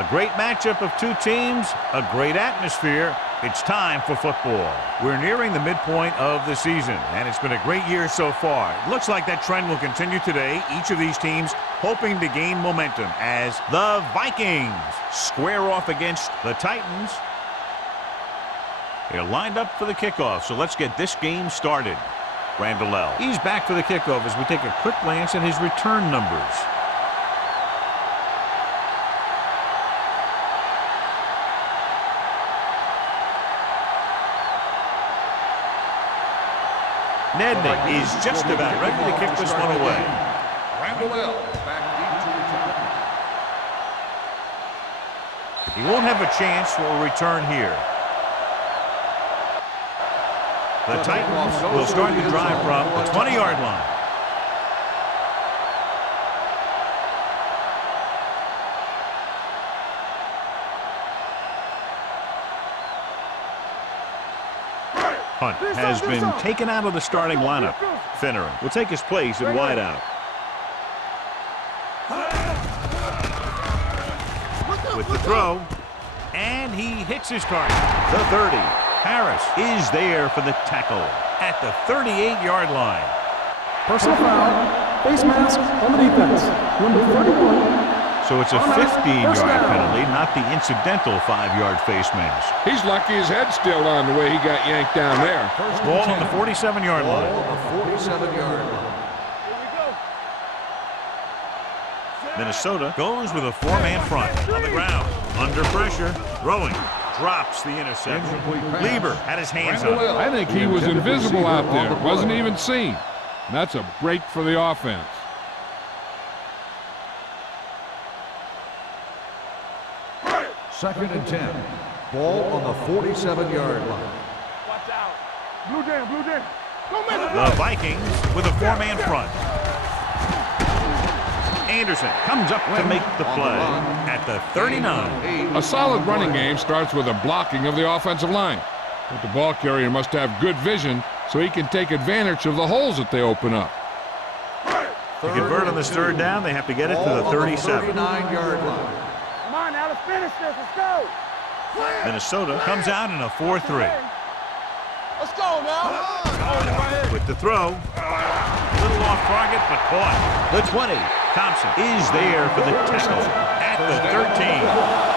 A great matchup of two teams, a great atmosphere. It's time for football. We're nearing the midpoint of the season, and it's been a great year so far. It looks like that trend will continue today. Each of these teams hoping to gain momentum as the Vikings square off against the Titans. They're lined up for the kickoff, so let's get this game started. Randall, he's back for the kickoff as we take a quick glance at his return numbers. Nednick is just about ready to kick this one away. Randall back deep to return. He won't have a chance for a return here. The Titans will start the drive from the 20-yard line. Hunt has been taken out of the starting lineup. Finneran will take his place at wideout. With the throw, and he hits his target. The 30. Harris is there for the tackle at the 38-yard line. Personal foul, face mask on the defense, number 31. So it's a 15-yard penalty, not the incidental 5-yard face mask. He's lucky his head's still on the way he got yanked down there. Ball on the 47-yard line. Ball on the 47-yard line. Minnesota goes with a 4-man front on the ground. Under pressure, throwing. Drops the interception. Lieber had his hands up. I think he was invisible out there. Wasn't even seen. And that's a break for the offense. Second and 10. Ball on the 47-yard line. Watch out. Blue jam, blue jam. The Vikings with a 4-man front. Anderson comes up to make the play at the 39. A solid running game starts with a blocking of the offensive line. But the ball carrier must have good vision so he can take advantage of the holes that they open up. To convert on this third down, they have to get it to the 37. 39-yard line. Come on, now let's finish this. Let's go. Minnesota comes out in a 4-3. Let's go now. With the throw. A little off target, but caught. The 20. Thompson is there for the tackle at the 13.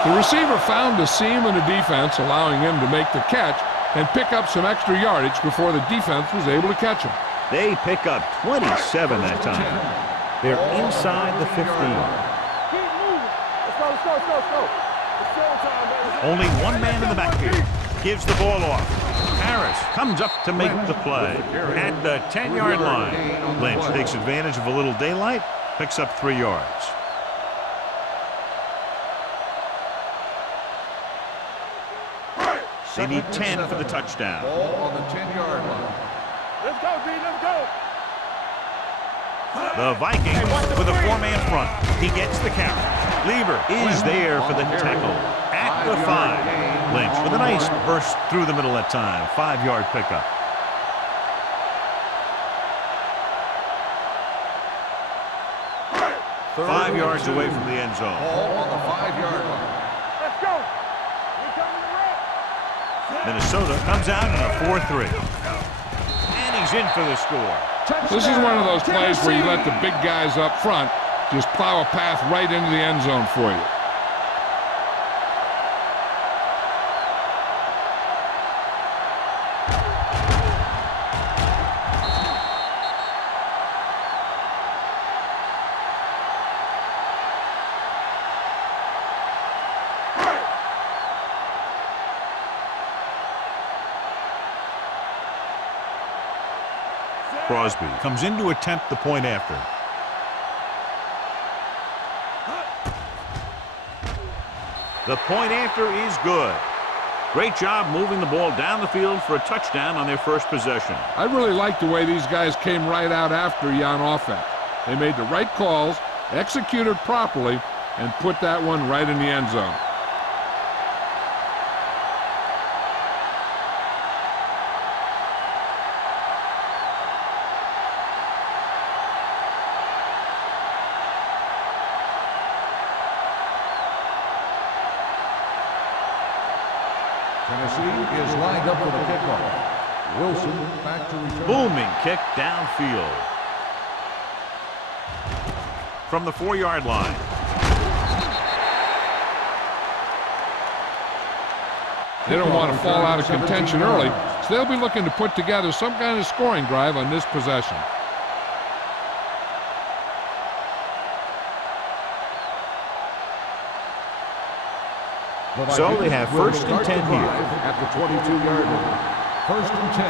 The receiver found a seam in the defense, allowing him to make the catch and pick up some extra yardage before the defense was able to catch him. They pick up 27 that time. They're inside the 15. Keep moving. Let's go, let's go, let's go, let's go. It's showtime, baby. Only one man in the backfield. Gives the ball off. Harris comes up to make the play at the 10-yard line. Lynch takes advantage of a little daylight, picks up 3 yards. They need 10 for the touchdown. Ball on the 10-yard line. Let's go, D, let's go. The Vikings with a 4-man front. He gets the count. Lieber is there for the tackle at the 5. Lynch with a nice burst through the middle that time. 5-yard pickup. Third 5 yards and 2. away from the end zone. Ball on the 5-yard line. Let's go. We coming to wreck. Minnesota comes out in a 4-3. And he's in for the score. This is one of those plays where you let the big guys up front just plow a path right into the end zone for you. Crosby comes in to attempt the point after. The point after is good. Great job moving the ball down the field for a touchdown on their first possession. I really like the way these guys came right out after you on offense. They made the right calls, executed properly, and put that one right in the end zone. Tennessee is lined up for the kickoff. Wilson back to return. Booming kick downfield. From the 4-yard line. They don't want to fall out of contention early, so they'll be looking to put together some kind of scoring drive on this possession. So they have first and 10 here. At the 22-yard line. First and 10.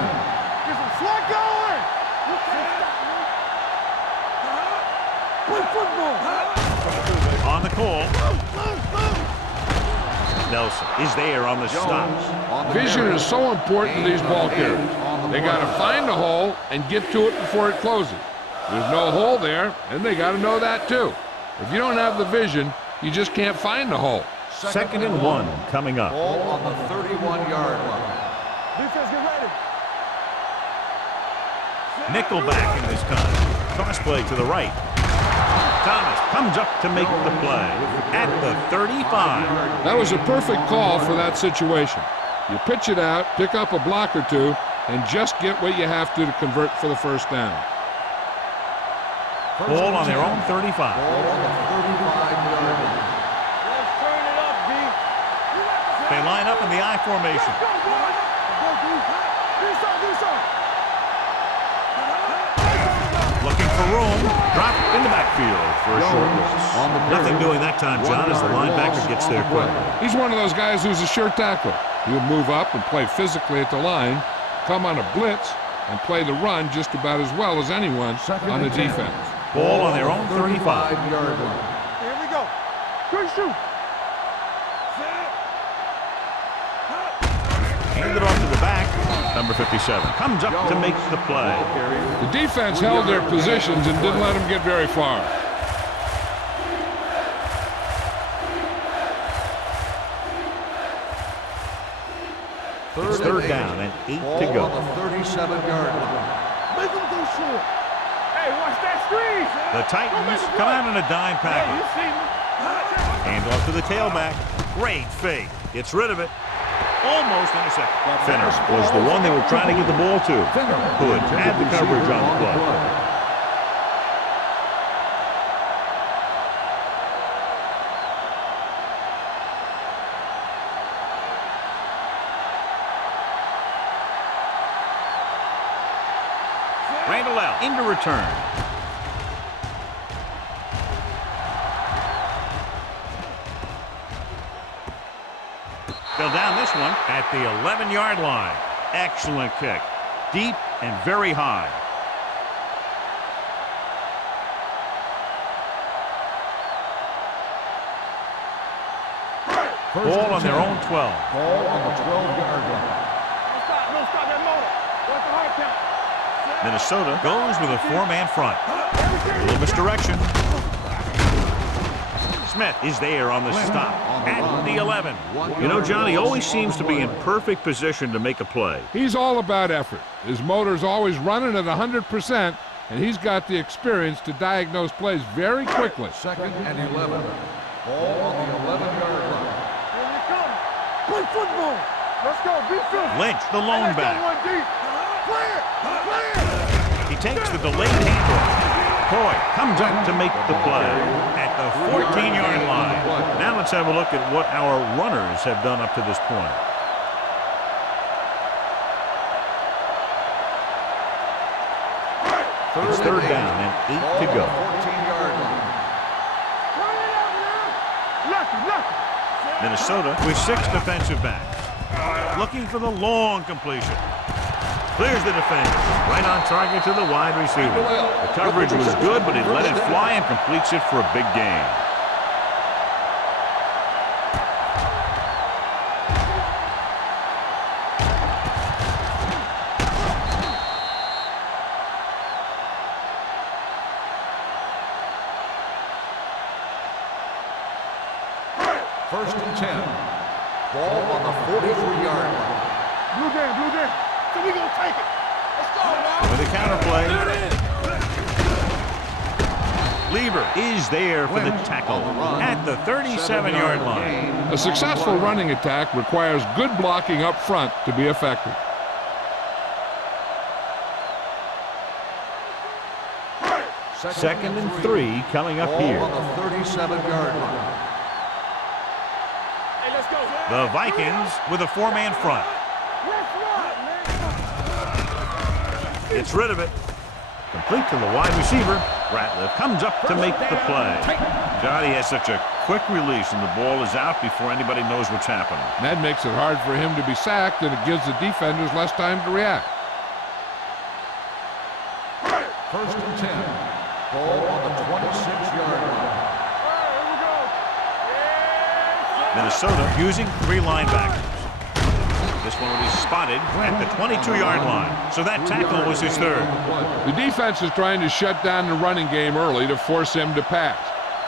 Get some slug going! Play football! On the call. Nelson is there on the stop. Vision is so important to these ball carriers. They got to find the hole and get to it before it closes. There's no hole there, and they got to know that too. If you don't have the vision, you just can't find the hole. Second and 1 coming up. Ball on the 31-yard line. Defense, get ready! Nickel back in this time. Toss play to the right. Thomas comes up to make the play at the 35. That was a perfect call for that situation. You pitch it out, pick up a block or two, and just get what you have to convert for the first down. Ball on their own 35. Ball on the 35-yard line. Let's turn it up, D. They line up in the I formation. Go, boy! Go, D. Do something! Looking for room. Drop in the backfield for a short loss. Nothing doing that time, John, as the linebacker gets there quick. He's one of those guys who's a sure tackler. He'll move up and play physically at the line, come on a blitz, and play the run just about as well as anyone on the defense. Ball on their own 35-yard line. Here we go. Good shoot. Hand it off to the back. Number 57 comes up to make the play. The defense held their positions and didn't let them get very far. It's third down and 8 to go. Ball on the 37-yard line. Make them go short. Hey, watch that screen. The Titans come out in a dime Hey, you package. see me? Hand off to the tailback. Great fake. Gets rid of it. Almost intercepted. Finner was the one they were trying to get the ball to. Hood had the coverage on the play. Randall out into return. They'll down this one at the 11-yard line. Excellent kick. Deep and very high. Ball on their own 12. Ball on the 12-yard line. Don't stop that motor. What's the hard count? Minnesota goes with a 4-man front. A little misdirection. Smith is there on the stop at the 11. You know, John, he always seems to be in perfect position to make a play. He's all about effort. His motor's always running at 100%, and he's got the experience to diagnose plays very quickly. Second and 11. Ball on the 11-yard line. Here we come. Play football. Let's go. Be filthy. Lynch, the lone Let's go, back. one deep. Play it. Play it. He takes the delayed handoff. Coy comes up to make the play at the 14-yard line. Now let's have a look at what our runners have done up to this point. It's third down and 8 to go. 14-yard line. Turn it up now. Lucky. Minnesota with 6 defensive backs. Looking for the long completion. Clears the defender. Right on target to the wide receiver. The coverage was good, but he let it fly and completes it for a big gain. First and 10. Ball on the 43-yard line. Blue game. So we gonna take it. Let's go, man. With a counter play. Lieber is there for the tackle at the 37-yard line. A successful running attack requires good blocking up front to be effective. Second and 3 coming up here. On the 37-yard line. The Vikings with a 4-man front. Gets rid of it. Complete to the wide receiver. Ratliff comes up to make the play. God, he has such a quick release, and the ball is out before anybody knows what's happening. That makes it hard for him to be sacked, and it gives the defenders less time to react. First and 10. Ball on the 26-yard line. Minnesota using 3 linebackers. This one will be spotted at the 22-yard line. So that tackle was his third. The defense is trying to shut down the running game early to force him to pass.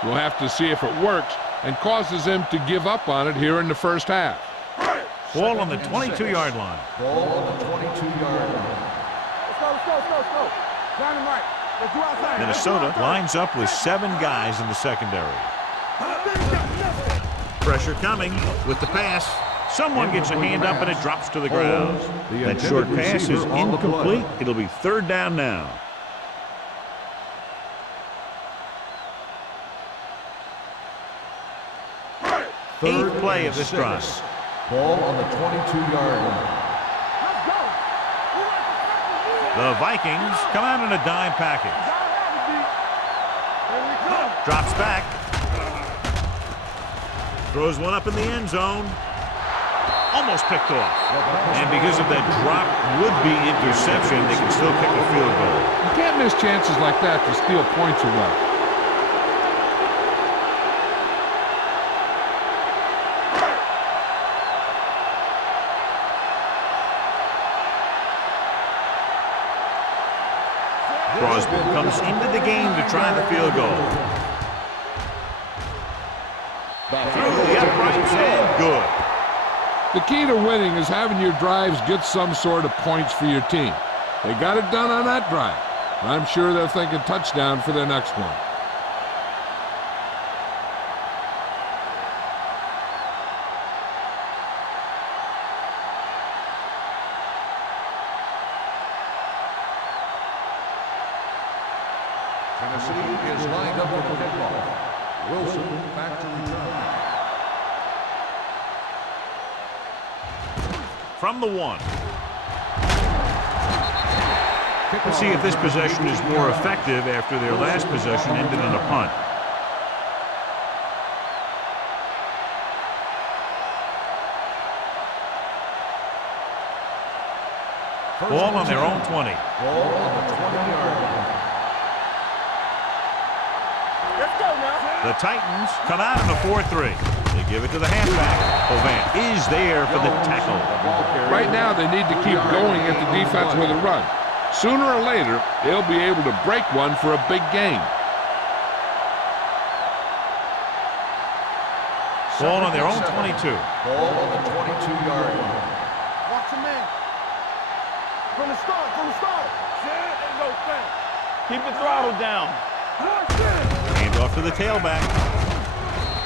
We'll have to see if it works and causes him to give up on it here in the first half. Ball on the 22-yard line. Ball on the 22-yard line. Let's go. Dynamite. Let's go outside. Minnesota lines up with 7 guys in the secondary. Pressure coming with the pass. Someone gets a hand up and it drops to the ground. That short pass is incomplete. It'll be 3rd down now. Eighth play of this drive. Ball on the 22-yard line. The Vikings come out in a dime package. Drops back. Throws one up in the end zone. Almost picked off. And because of that drop would-be interception, they can still kick a field goal. You can't miss chances like that to steal points away. Crosby comes into the game to try the field goal. Through the uprights and good. The key to winning is having your drives get some sort of points for your team. They got it done on that drive. I'm sure they're thinking touchdown for their next one. Tennessee is lined up with the kickoff. Wilson back to return. From the 1. Let's see if this possession is more effective after their last possession ended in a punt. Ball on their own 20. Ball on the 20-yard line. Let's go now. The Titans come out in a 4-3. They give it to the halfback. Hovan is there for the tackle. Right now, they need to keep going at the defense with a run. Sooner or later, they'll be able to break one for a big gain. Ball on their own 22. Ball on the 22-yard line. Watch him in. From the start. Ain't no thing. Keep the throttle down. Hand off to the tailback.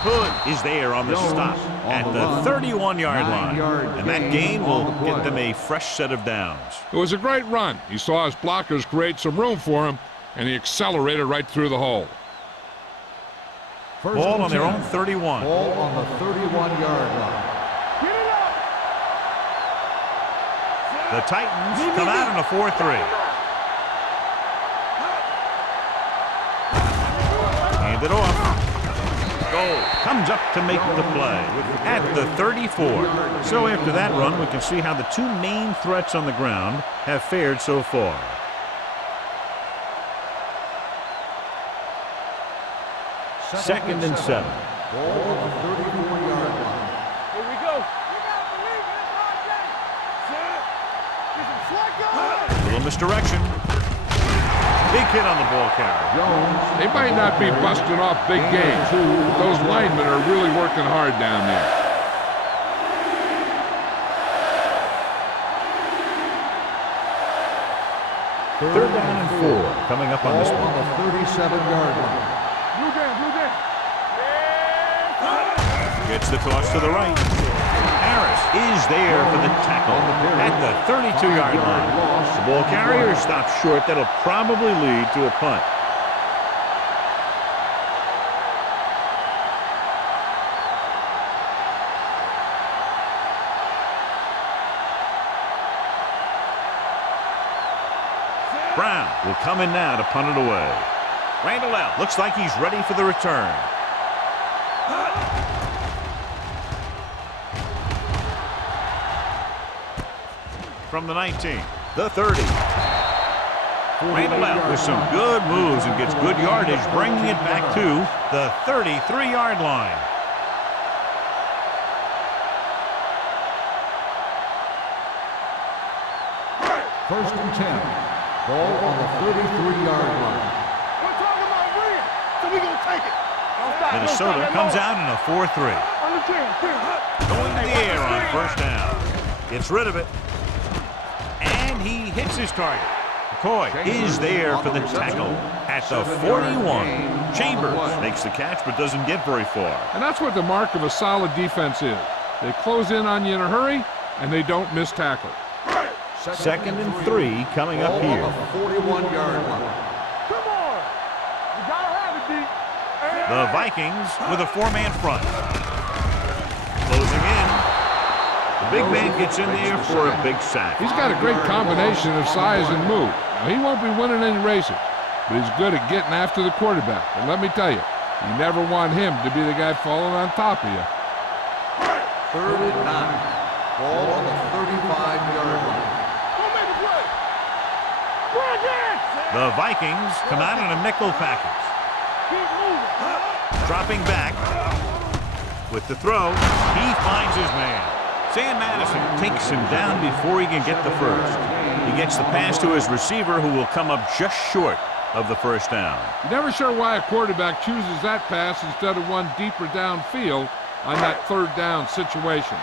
Hood is there on the stop at the 31-yard line. And that gain will get them a fresh set of downs. It was a great run. He saw his blockers create some room for him, and he accelerated right through the hole. Ball on their own 31. Ball on the 31-yard line. Get it up. The Titans come out in a 4-3. Hand it off. Goal comes up to make the play at the 34. So after that run, we can see how the 2 main threats on the ground have fared so far. Second and 7. Ball on the 34-yard line. Here we go. You gotta believe it. Get some slack on. A little misdirection. Big hit on the ball carrier. They might not be busting off big games, but those linemen are really working hard down there. Third down and 4 coming up on this one. Ball on the 37-yard line. Gets the toss to the right. Harris is there for the tackle at the 32-yard line. The ball carrier stops short. That'll probably lead to a punt. Brown will come in now to punt it away. Randall out. Looks like he's ready for the return. From the 19, the 30. Randall out with some good moves and gets good yardage, bringing it back to the 33-yard line. First and 10. Ball on the 33-yard line. We're talking about Green, so we're going to take it. Don't stop, Minnesota comes out in a 4-3. On the 10. Going to the air on first down. Gets rid of it. And he hits his target. McCoy is there for the tackle at the 41. Chambers makes the catch but doesn't get very far. And that's what the mark of a solid defense is. They close in on you in a hurry, and they don't miss tackle. Second and 3 coming up here. 41-yard line. Come on. You got to have it, D. The Vikings with a 4-man front. Closing in. The big man gets in there for a big sack. He's got a great combination of size and move. Now, he won't be winning any races, but he's good at getting after the quarterback. And let me tell you, you never want him to be the guy falling on top of you. Third and 9. Ball on the 35-yard line. Don't make a play. Run again. The Vikings come out in a nickel package. Keep moving. Dropping back with the throw. He finds his man. Sam Madison takes him down before he can get the first. He gets the pass to his receiver, who will come up just short of the first down. You're never sure why a quarterback chooses that pass instead of one deeper downfield on that third down situation.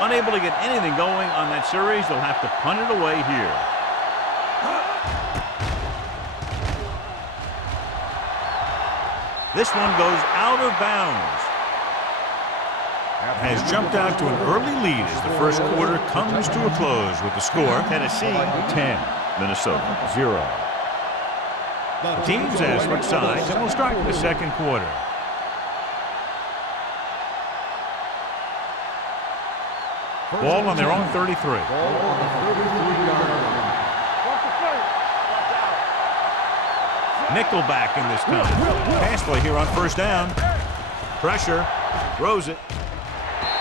Unable to get anything going on that series, they'll have to punt it away here. This one goes out of bounds. Has jumped out to an early lead as the first quarter comes to a close with the score Tennessee 10, Minnesota 0. The teams have switched sides and will start the second quarter. Ball on their own 33. Ball on the 33-yard line. Watch the play. Nickelback in this time. Pass play here on first down. Pressure. Throws it.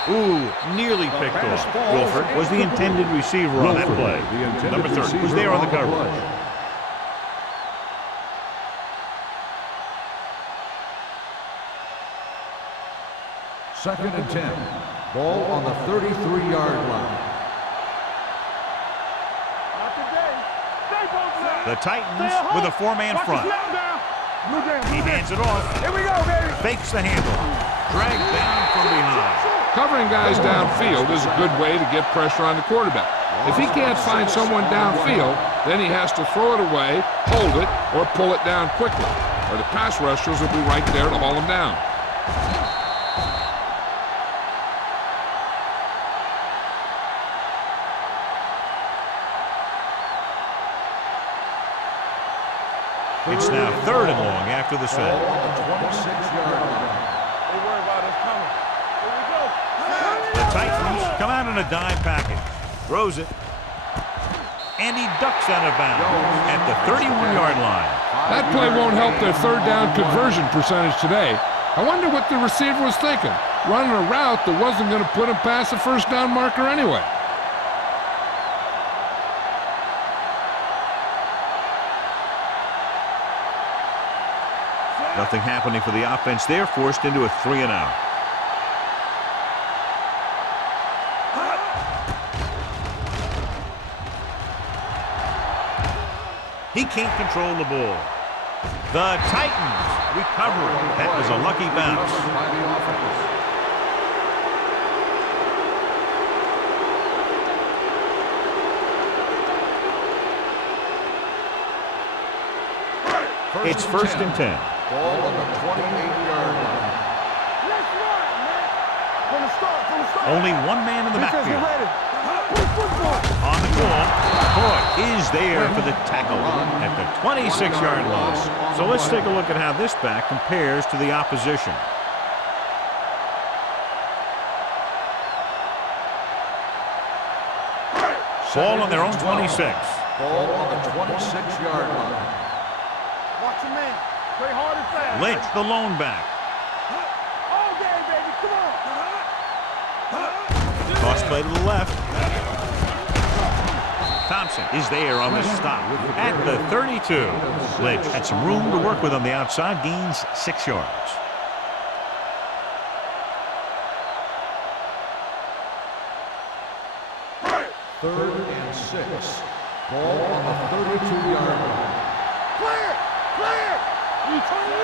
Ooh, nearly picked off. Wilford was the intended receiver on that play. Number 30 was there on the coverage. Second and 10. Ball on the 33-yard line. Not today. Stay focused. The Titans with a 4-man Watch the front. snap down. Blue jam, He blue jam. hands it off. Here we go, baby. Fakes the handle. Dragged down from behind. Covering guys downfield is a good way to get pressure on the quarterback. If he can't find someone downfield, then he has to throw it away, hold it, or pull it down quickly, or the pass rushers will be right there to haul him down. It's now third and long after the Ball set. on the 26-yard line. They worry about us coming. Here we go. The Titans come out in a dime package. Throws it. And he ducks out of bounds at the 31-yard line. That play won't help their third down conversion percentage today. I wonder what the receiver was thinking, running a route that wasn't going to put him past the first down marker anyway. Nothing happening for the offense there, forced into a 3-and-out. He can't control the ball. The Titans recover it. That was a lucky bounce. By the offense. It's first and 10. Ball on the 28-yard line. Let's run, man. From the start, from the start. Only one man in the Defense, get backfield. ready. Push football. On the call, Hood is there for the tackle at the 26-yard line. So let's take a look at how this back compares to the opposition. Ball on their own 26. Ball on the 26-yard line. Watch your man. Play hard and fast. Lynch, the lone back. All day, baby. Come on. Toss play to the left. Thompson is there on the stop at the 32. Lynch had some room to work with on the outside, gains 6 yards. Third and 6. Ball on the 32-yard line. Clear. Clear.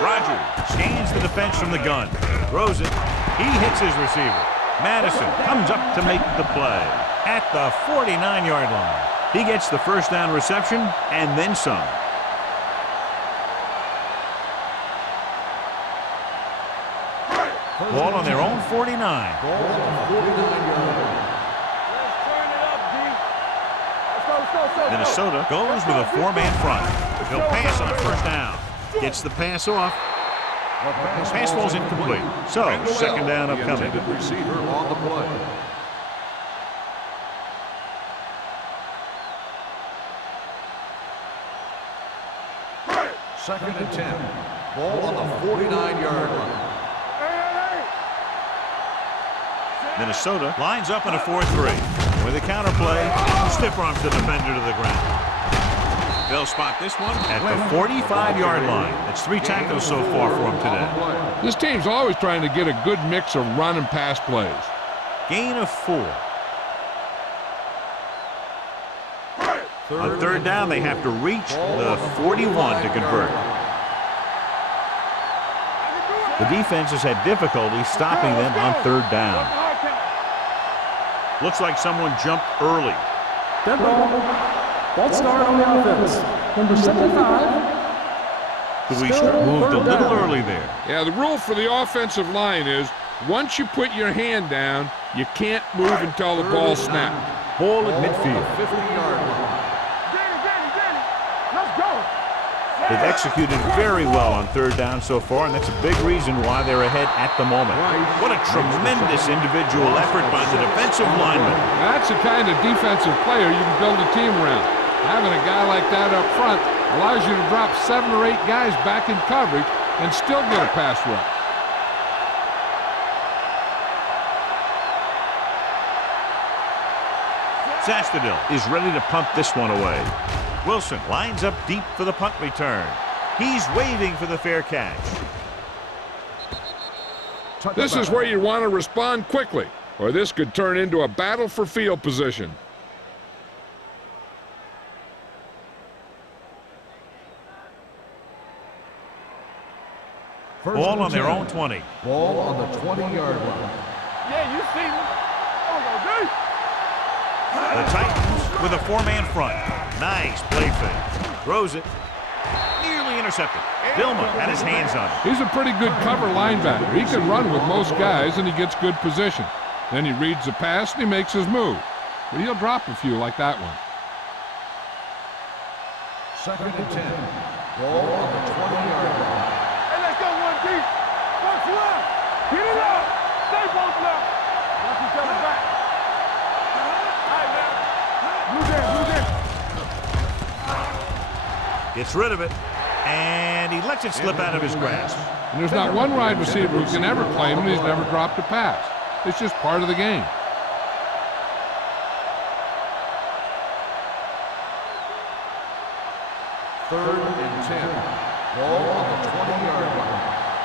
Rogers scans the defense from the gun. Throws it. He hits his receiver. Madison comes up to make the play at the 49-yard line. He gets the first down reception and then some. Ball on their own 49. Ball on the 49-yard line. Let's turn it up, D. Let's go, let's go, let's go. Minnesota goes with a 4-man front. He'll pass on first down. Gets the pass off. Pass ball's incomplete. So, second down upcoming. The intended receiver on the play. Second and 10. Ball on the 49-yard line. Minnesota lines up in a 4-3. With a counter play, stiff arms the defender to the ground. They'll spot this one at the 45-yard line. That's 3 tackles so far for him today. This team's always trying to get a good mix of run and pass plays. Gain of 4. On third down, they have to reach the 41 to convert. The defense has had difficulty stopping them on third down. Looks like someone jumped early. Dead ball. Ball start on the offense. Number 75. We moved a little early there. Yeah, the rule for the offensive line is once you put your hand down, you can't move until the ball snapped. Ball at midfield. 50-yard line. Let's go. They've executed very well on third down so far, and that's a big reason why they're ahead at the moment. What a tremendous individual effort by the defensive lineman. That's the kind of defensive player you can build a team around. Having a guy like that up front allows you to drop 7 or 8 guys back in coverage and still get a pass rush. Zastadil is ready to punt this one away. Wilson lines up deep for the punt return. He's waving for the fair catch. This is where you want to respond quickly, or this could turn into a battle for field position. Ball on their own 20. Ball on the 20-yard line. Yeah, you see me. The Titans with a 4-man front. Nice play fake. Throws it. Nearly intercepted. Dillman had his hands on it. He's a pretty good cover linebacker. He can run with most guys, and he gets good position. Then he reads the pass, and he makes his move. But he'll drop a few like that one. Second and 10. Ball on the 20-yard line. Hey, let's go, 1D. What's left? Get it up. Stay both left. Watch each other back. All right, man. Move in, move in. Gets rid of it. And he lets it slip out of his grasp. And there's not one wide receiver who can ever claim that he's never dropped a pass. It's just part of the game. Third and 10. Ball on the 20-yard line.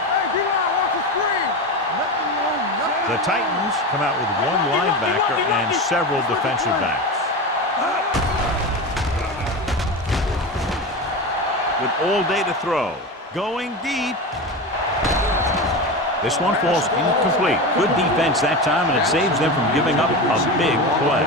Hey, D-line, watch the screen. Nothing wrong, nothing. The Titans come out with 1 linebacker and several defensive backs. With all day to throw. Going deep. This one falls incomplete. Good defense that time, and it saves them from giving up a big play.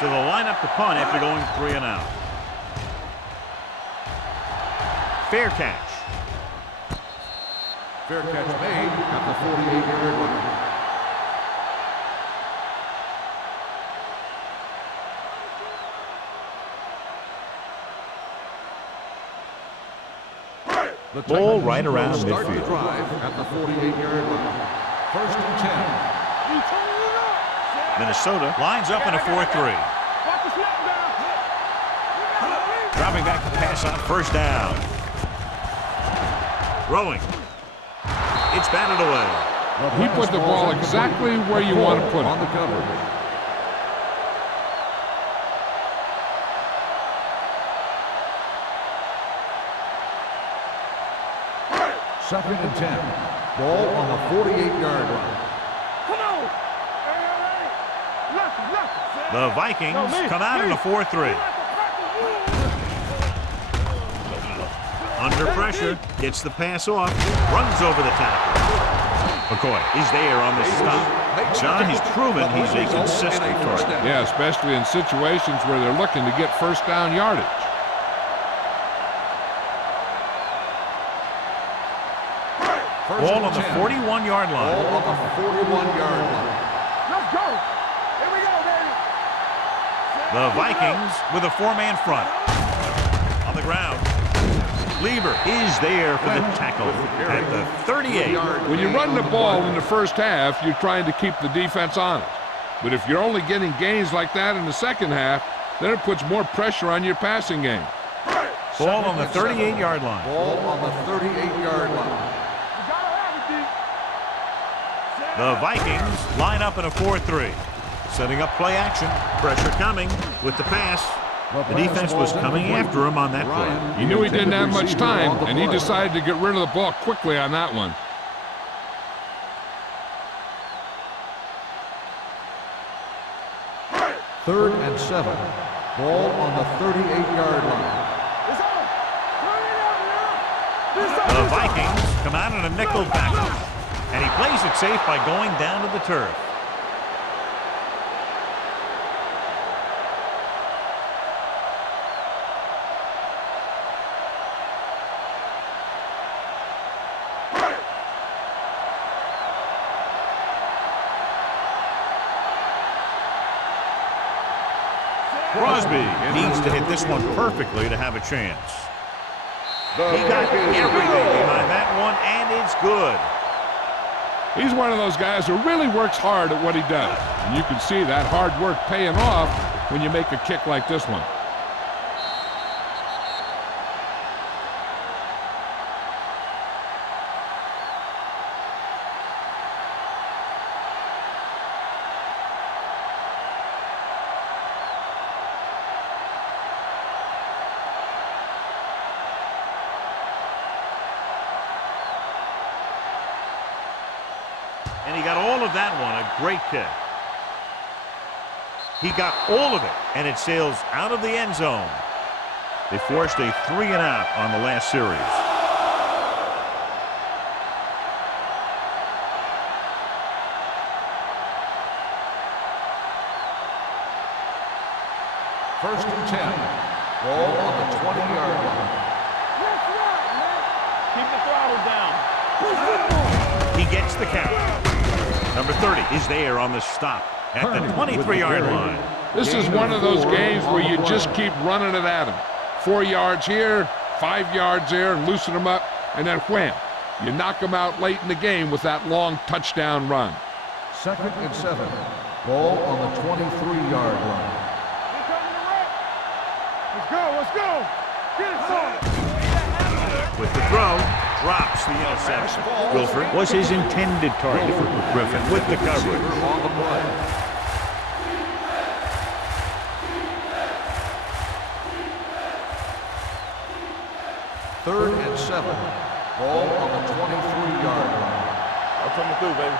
So they'll line up to punt after going 3 and out. Fair catch. Fair catch made at the 48-yard line. The Ball right Titans around will start the midfield. drive at the 48-yard line. First and 10. Minnesota lines up in a 4-3. Dropping back to pass on first down. Throwing. It's batted away. He put the ball exactly where you want to put on it. the coverage. Second and 10. Ball on the 48-yard line. The Vikings come out in a 4-3. Under pressure, gets the pass off, runs over the tackle. McCoy is there on the stop. John, he's proven he's a consistent target. Yeah, especially in situations where they're looking to get first down yardage. Ball on the 41-yard line. Ball on the 41-yard line. Let's go. Here we go, baby. The Vikings with a 4-man front. On the ground. Lieber is there for the tackle at the 38. When you run the ball in the first half, you're trying to keep the defense honest. But if you're only getting gains like that in the second half, then it puts more pressure on your passing game. Ball on the 38-yard line. Ball on the 38-yard line. The Vikings line up in a 4-3. Setting up play action. Pressure coming with the pass. The defense was coming after him on that play. He knew he didn't have much time, and he decided to get rid of the ball quickly on that one. Third and 7. Ball on the 38-yard line. The Vikings come out in a nickel package. And he plays it safe by going down to the turf. Crosby needs to hit this one perfectly to have a chance. He got everything behind that one, and it's good. He's one of those guys who really works hard at what he does. And you can see that hard work paying off when you make a kick like this one. And he got all of that one, a great kick. He got all of it, and it sails out of the end zone. They forced a 3 and out on the last series. First and 10. Ball on the 20-yard line. Keep the throttle down. He gets the count. Number 30 is there on the stop at the 23-yard line. This is one of those games where you just keep running it at him. 4 yards here, 5 yards there, and loosen them up, and then wham. You knock them out late in the game with that long touchdown run. Second and 7. Ball on the 23-yard line. Let's go, let's go. Get it, son. With the throw, drops the interception. Wilford was his intended target for Griffin with the coverage. On the play. Third and 7. Ball on the 23-yard line. I'll come through, baby.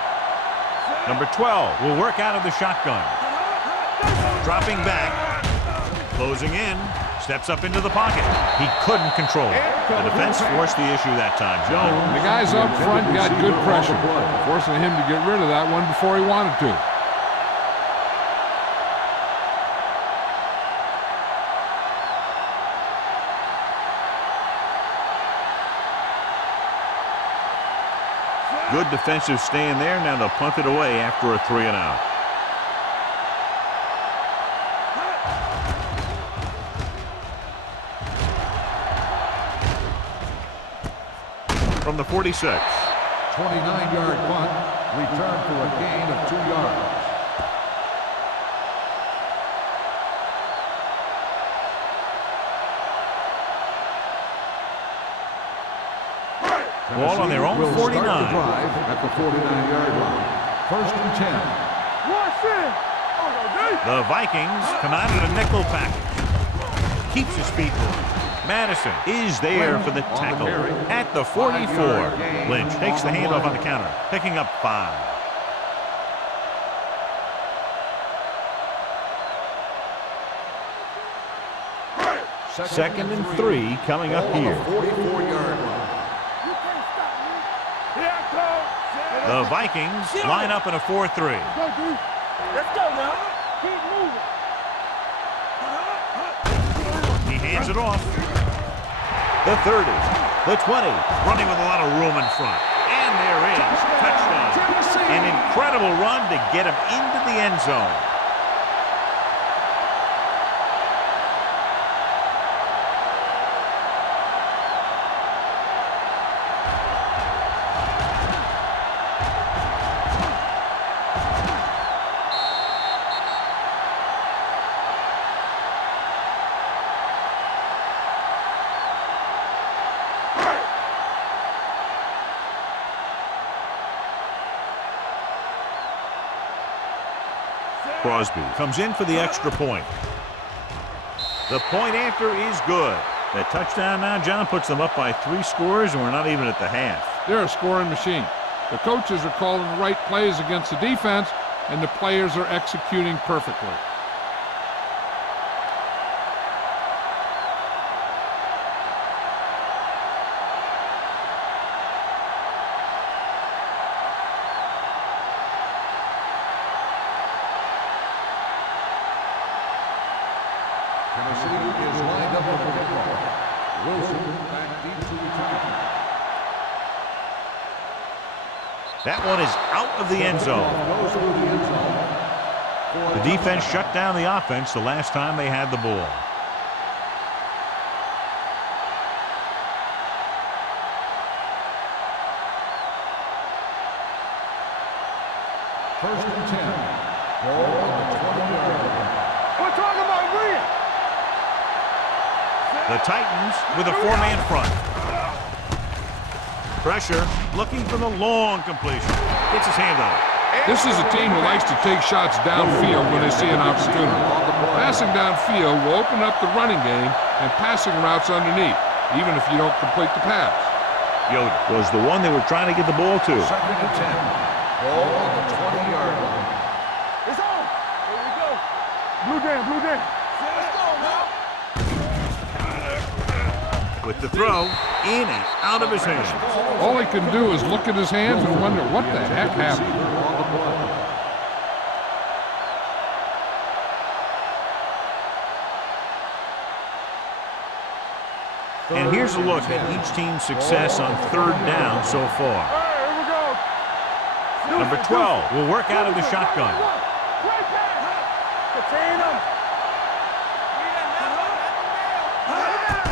Number 12 will work out of the shotgun. Dropping back, closing in, steps up into the pocket. He couldn't control it. The defense forced the issue that time, John. The guys up front got good pressure, forcing him to get rid of that one before he wanted to. Good defensive stand there. Now they'll punt it away after a 3-and-out. From the 46. 29-yard punt, return for a gain of 2 yards. Ball on their own 49. Start the drive at the 49-yard line. First and 10. The Vikings come out in a nickel package. Keeps his feet moving. Madison is there for the tackle at the 44. Lynch takes the handoff on the counter, picking up 5. Second and 3 coming up here. 44-yard line. The Vikings line up in a 4-3. Let's go now. Keep moving. He hands it off. The 30, the 20, running with a lot of room in front. And there is touchdown. An incredible run to get him into the end zone. Crosby comes in for the extra point. The point after is good. That touchdown now, John, puts them up by 3 scores, and we're not even at the half. They're a scoring machine. The coaches are calling the right plays against the defense, and the players are executing perfectly. Tennessee is lined up with the kickoff. Wilson back deep to return. That one is out of the end zone. Goes through the end zone. The defense shut down the offense the last time they had the ball. First and 10. Ball on the 20-yard line. We're talking about Green. The Titans with a 4-man front. Pressure, looking for the long completion. Gets his hand on it. This is a team who likes to take shots downfield when they see an opportunity. Passing downfield will open up the running game and passing routes underneath, even if you don't complete the pass. Yoda was the one they were trying to get the ball to. Second and 10. Ball on the 20-yard line. It's on. Here we go. Blue Dan, blue Dan. Let's go now. With the throw, in and out of his hands. All he can do is look at his hands and wonder what the heck happened. On the play. And here's a look at each team's success on 3rd down so far. Hey, here we go. Number 12 will work out of the shotgun. Right pass. Contain him.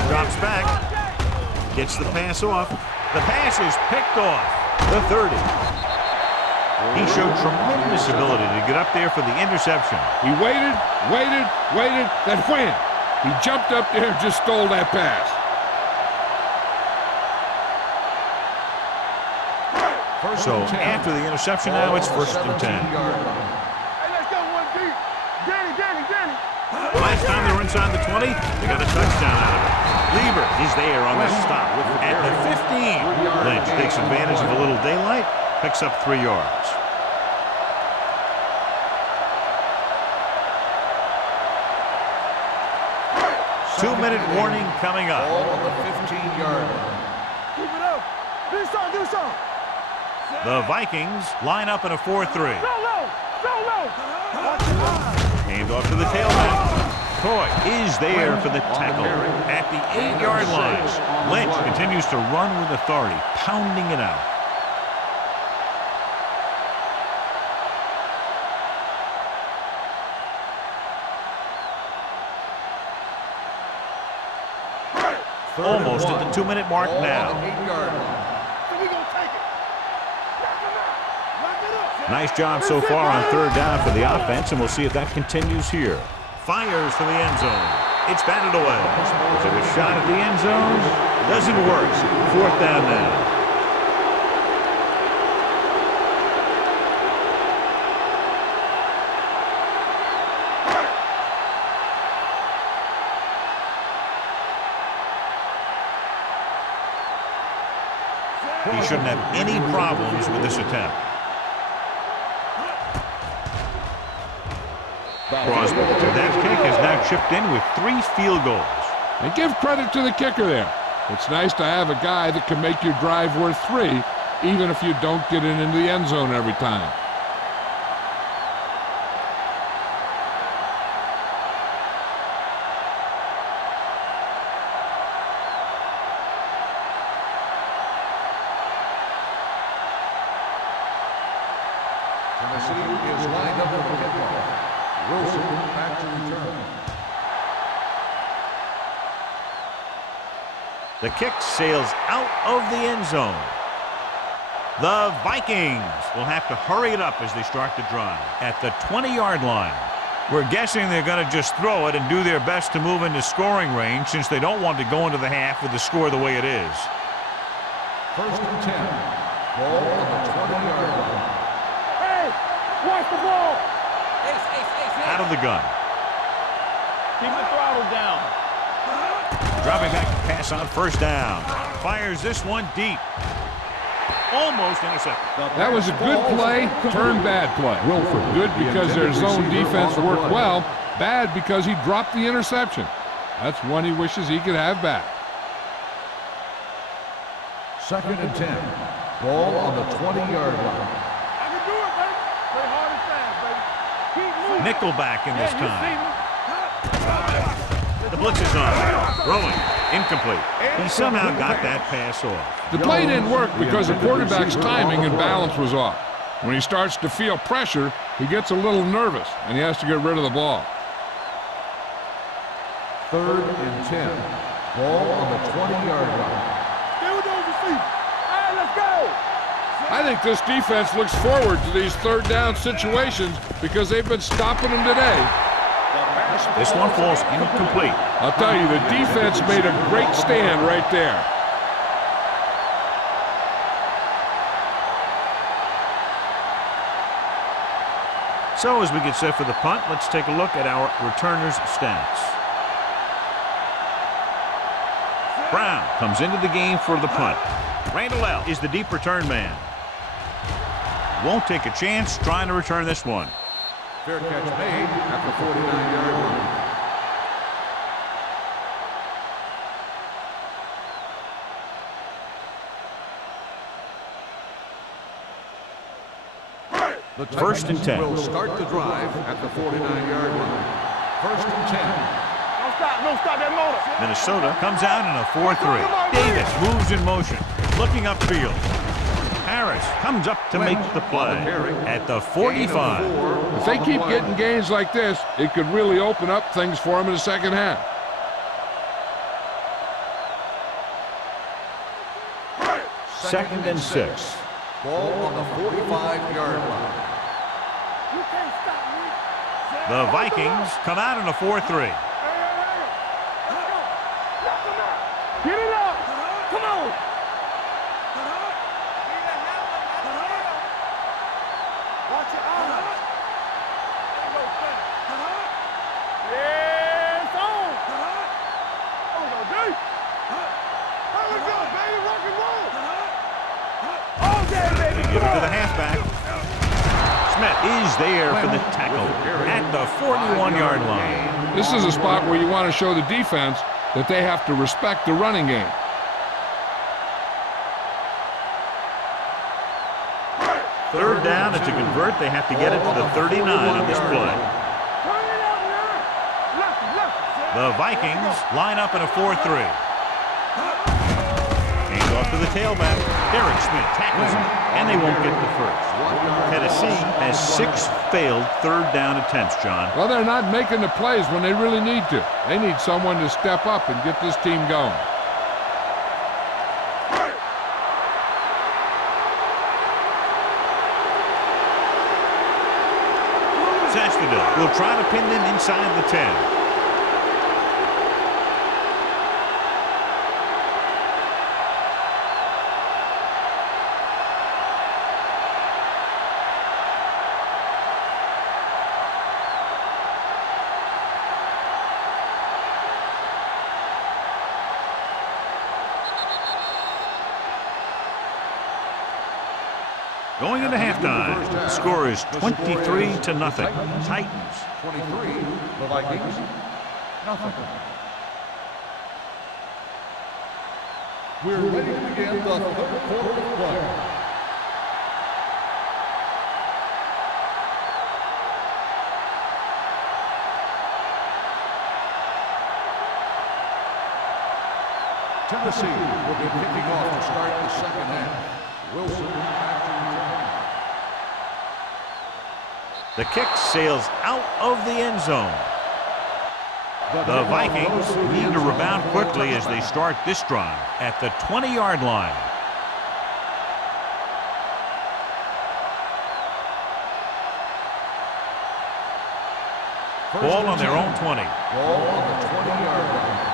Drops back. Gets the pass off. The pass is picked off. The 30. He showed tremendous ability to get up there for the interception. He waited, then wham! He jumped up there and just stole that pass. So after the interception now, it's 1st and 10. Hey, let's go one deep. Danny. Last time they were inside the 20, they got a touchdown out of it. Lieber is there on the stop at the 15. Lynch takes advantage of a little daylight, picks up 3 yards. Two-minute warning coming up. Ball on the 15-yard line. Keep it up. Do something. The Vikings line up in a 4-3. Go low. Hand off to the tailback. Toy is there for the tackle at the 8-yard line. Lynch continues to run with authority, pounding it out. Almost at the 2-minute mark Ball now. on the 8-yard line. Nice job so far on third down for the offense, and we'll see if that continues here. Fires for the end zone. It's batted away. Is it a shot at the end zone? Doesn't work. Fourth down now. He shouldn't have any problems with this attempt. Crosby, that kick has now chipped in with 3 field goals. And give credit to the kicker there. It's nice to have a guy that can make your drive worth 3, even if you don't get it into the end zone every time. Tennessee is lined up for the kickoff. Wilson back to return. The kick sails out of the end zone. The Vikings will have to hurry it up as they start the drive at the 20-yard line. We're guessing they're going to just throw it and do their best to move into scoring range since they don't want to go into the half with the score the way it is. 1st and 10. Ball on the 20-yard line. Hey, watch the ball. Out of the gun. Keep the throttle down. Dropping back to pass on first down. Fires this one deep. Almost intercepted. That was a good play, turned bad play. Good because their zone defense worked well. Bad because he dropped the interception. That's one he wishes he could have back. 2nd and 10. Ball on the 20-yard line. I can do it, baby. Play hard and fast, baby. Keep moving. Nickelback in this Yeah, you time. see me? The blitz is on. Throwing. Incomplete. He somehow got that pass off. The play didn't work because the quarterback's timing and balance was off. When he starts to feel pressure, he gets a little nervous, and he has to get rid of the ball. 3rd and 10. Ball on the 20-yard line. Stay with those receivers. All right, let's go. I think this defense looks forward to these third down situations because they've been stopping them today. This one falls incomplete. I'll tell you, the defense made a great stand right there. So as we get set for the punt, let's take a look at our returners' stats. Brown comes into the game for the punt. Randall L. is the deep return man. Won't take a chance trying to return this one. Fair catch made at the 49-yard line. The 1st and 10. will start the drive at the 49-yard line. 1st and 10. Don't stop that motor. Minnesota comes out in a 4-3. Davis moves in motion, looking upfield. Harris comes up to make the play at the 45. If they keep getting gains like this, it could really open up things for them in the second half. 2nd and 6. Ball on the 45-yard line. You can't stop me. The Vikings come out in a 4-3. Get it up. Come on. Watch your eyes. Yeah, it's on. Oh, no, dude. How we go, baby? Rock and roll. Oh, yeah, baby. They give it to the halfback. Smith is there for the tackle at the 41-yard line. This is a spot where you want to show the defense that they have to respect the running game. Third down, and to convert, they have to get it to the 39 on this play. The Vikings line up in a 4-3. Hands off to the tailback. Derek Smith tackles him, and they won't get the first. Tennessee has 6 failed third down attempts, John. Well, they're not making the plays when they really need to. They need someone to step up and get this team going. yesterday. We'll try to pin them inside the 10. Going into halftime, the score is 23-0. Titans. 23, the Vikings, nothing. We're ready to begin the third quarter of play. Tennessee will be kicking off to start the second half. Wilson back to return. The kick sails out of the end zone. The Vikings need to rebound quickly as they start this drive at the 20-yard line. Ball on their own 20. Ball on the 20-yard line.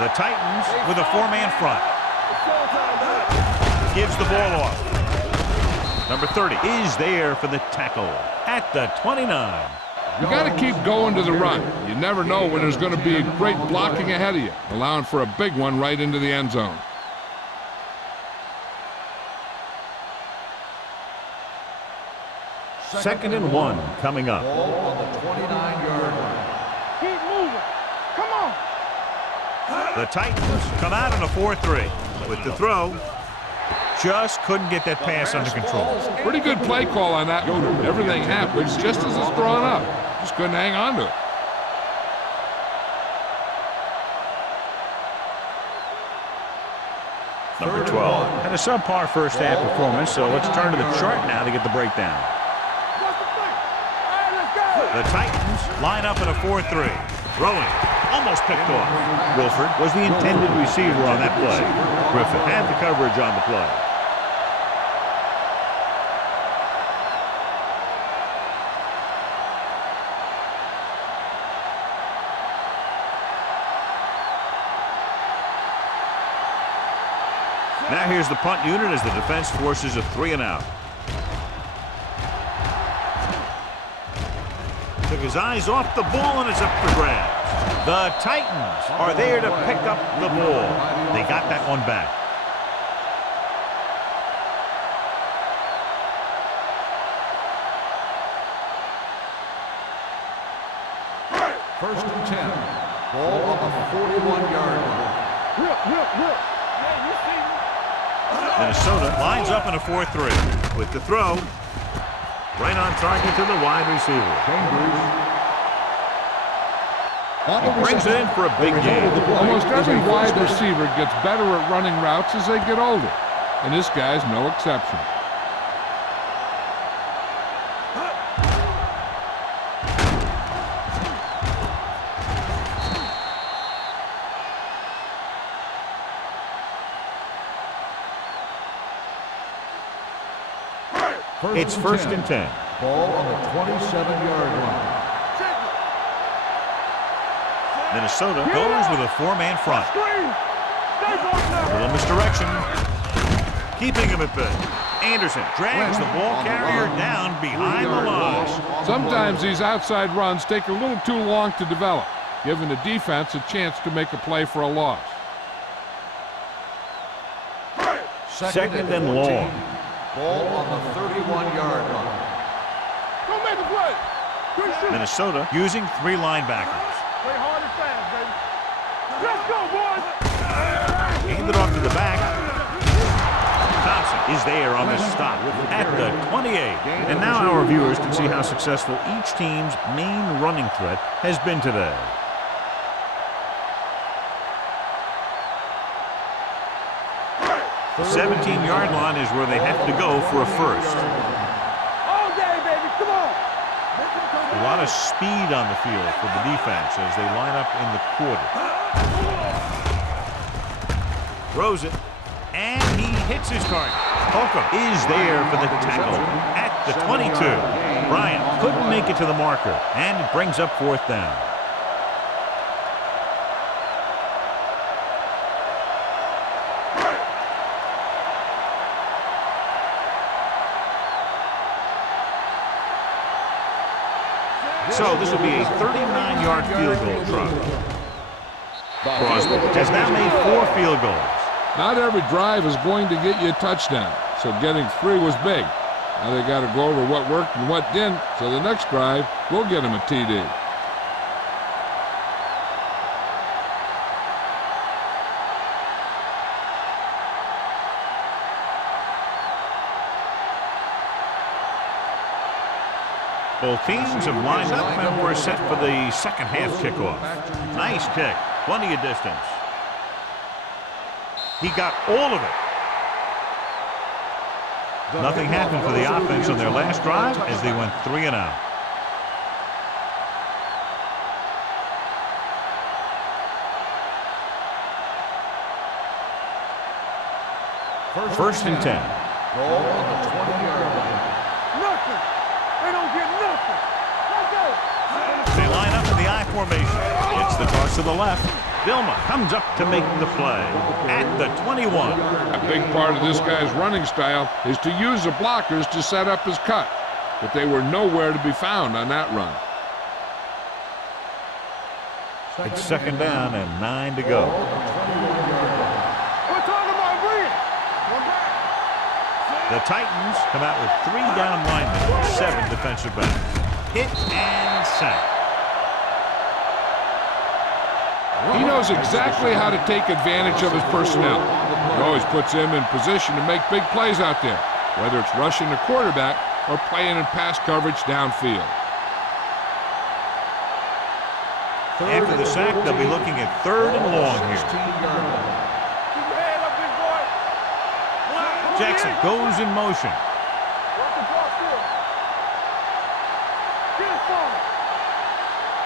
The Titans with a four-man front. Gives the ball off. Number 30 is there for the tackle at the 29. You got to keep going to the run. You never know when there's going to be great blocking ahead of you, allowing for a big one right into the end zone. Second and 1 coming up. Ball on the 29-yard line. Keep moving. Come on. The Titans come out in a 4-3 with the throw. Just couldn't get that pass under control. Pretty good play call on that one. Everything happens just as it's drawn up. Just couldn't hang on to it. Number 12 had a subpar first half performance, so let's turn to the chart now to get the breakdown. The Titans line up in a 4-3. Throwing. Almost picked off. Wilford was the intended receiver on that play. Griffin had the coverage on the play. Now here's the punt unit as the defense forces a 3-and-out. Took his eyes off the ball and it's up for grabs. The Titans are there to pick up the ball. They got that one back. First and 10. Ball on the 41-yard line. Yeah, you see me. Minnesota lines up in a 4-3 with the throw. Right on target to the wide receiver. He brings it in for a big gain. Almost every wide receiver gets better at running routes as they get older, and this guy's no exception. It's first and 10. Ball on the 27-yard line. Minnesota goes with a four-man front. A little misdirection. Keeping him at bay. Anderson drags the ball carrier down behind the line. Sometimes these outside runs take a little too long to develop, giving the defense a chance to make a play for a loss. Second and long. Ball on the 31-yard line. Don't make a play. Minnesota using three linebackers. Play hard and fast, baby. Let's go, boys. Handed off to the back. Thompson is there on the stop at the 28. And now our viewers can see how successful each team's main running threat has been today. The 17-yard line is where they have to go for a first. All day, baby. Come on. A lot of speed on the field for the defense as they line up in the quarter. Throws it, and he hits his target. Holcomb is there for the tackle at the 22. Bryant couldn't make it to the marker, and it brings up 4th down. So this will be a 39-yard field goal try. Crosby has now made 4 field goals. Not every drive is going to get you a touchdown, so getting 3 was big. Now they got to go over what worked and what didn't, so the next drive will get them a TD. Both teams have lined up and we're set for the second half kickoff. Nice kick. Plenty of distance. He got all of it. Nothing happened for the offense on their last drive as they went 3 and out. First and 10. Ball on the 20-yard line. Nothing. They don't get nothing. Let's go. They line up in the I formation. It's the toss to the left. Vilma comes up to make the play at the 21. A big part of this guy's running style is to use the blockers to set up his cut, but they were nowhere to be found on that run. It's 2nd down and 9 to go. We're talking about bringing. The Titans come out with 3 down linemen, 7 defensive backs. Hit and sack. He knows exactly how to take advantage of his personnel. He always puts them in position to make big plays out there, whether it's rushing the quarterback or playing in pass coverage downfield. After the sack, they'll be looking at 3rd and long here. Keep your head up, big boy. Jackson goes in motion. Watch the ball still. Get it forward.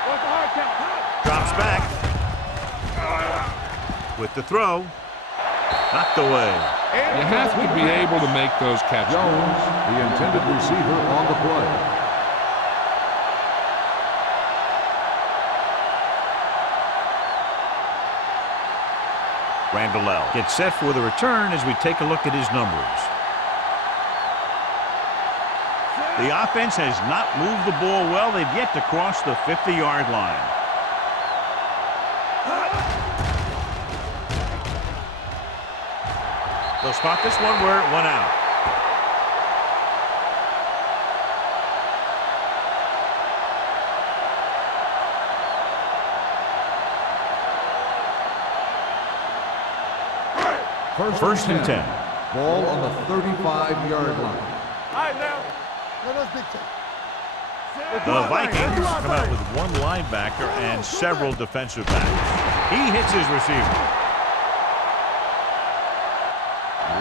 Watch the hard count. Drops back. With the throw. Knocked away. You have to be able to make those catches. Jones, the intended receiver on the play. Randall gets set for the return as we take a look at his numbers. The offense has not moved the ball well. They've yet to cross the 50-yard line. They'll spot this one where it went out. First and 10. Ball on the 35-yard line. All right, now. Let us dictate. The Vikings come out with 1 linebacker and several defensive backs. He hits his receiver.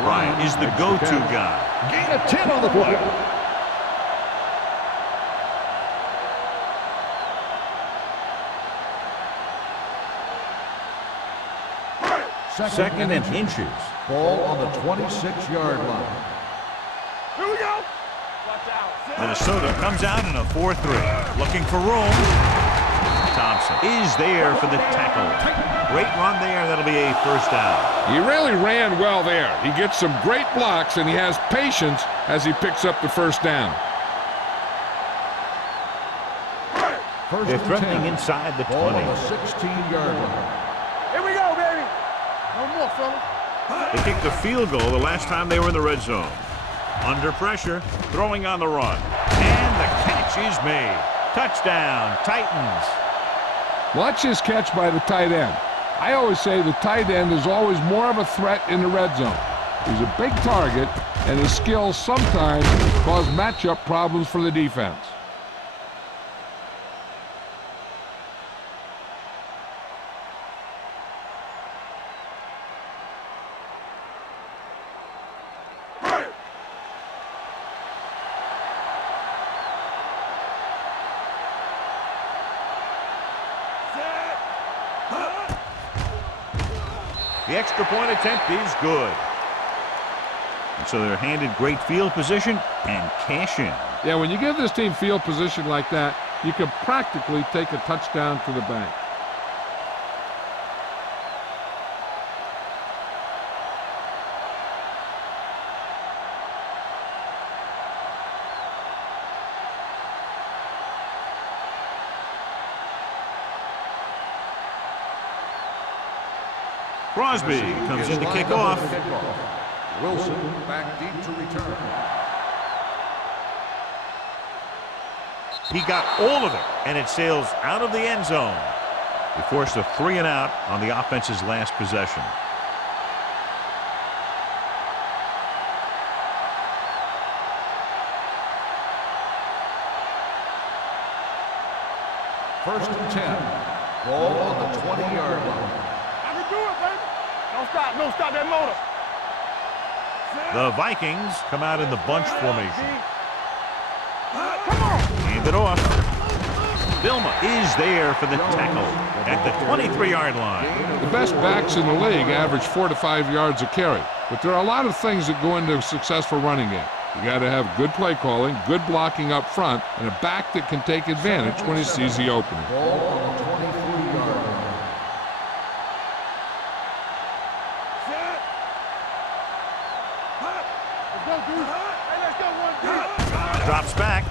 Ryan is the go-to guy. Gain of 10 on the play. Second and inches. Ball on the 26-yard line. Here we go. Watch out. Minnesota comes out in a 4-3. Looking for room. Thompson is there for the tackle. Great run there. That'll be a 1st down. He really ran well there. He gets some great blocks, and he has patience as he picks up the 1st down. They're threatening inside the 20. Ball on the 16-yard line. Here we go, baby. No more, fellas. They kicked a field goal the last time they were in the red zone. Under pressure, throwing on the run. And the catch is made. Touchdown, Titans. Watch his catch by the tight end. I always say the tight end is always more of a threat in the red zone. He's a big target, and his skills sometimes cause matchup problems for the defense. The extra point attempt is good. And so they're handed great field position and cash in. Yeah, when you give this team field position like that, you can practically take a touchdown to the bank. Crosby comes in to kick off. Wilson back deep to return. He got all of it, and it sails out of the end zone. He forced a 3-and-out on the offense's last possession. First and 10. Ball on the 20-yard line. I can do it, baby. Don't stop that motor. The Vikings come out in the bunch formation. Come on. Hand it off. Vilma is there for the tackle at the 23-yard line. The best backs in the league average 4 to 5 yards a carry, but there are a lot of things that go into a successful running game. You got to have good play calling, good blocking up front, and a back that can take advantage when he sees the opening. Ball on the 23-yard line. Drops back.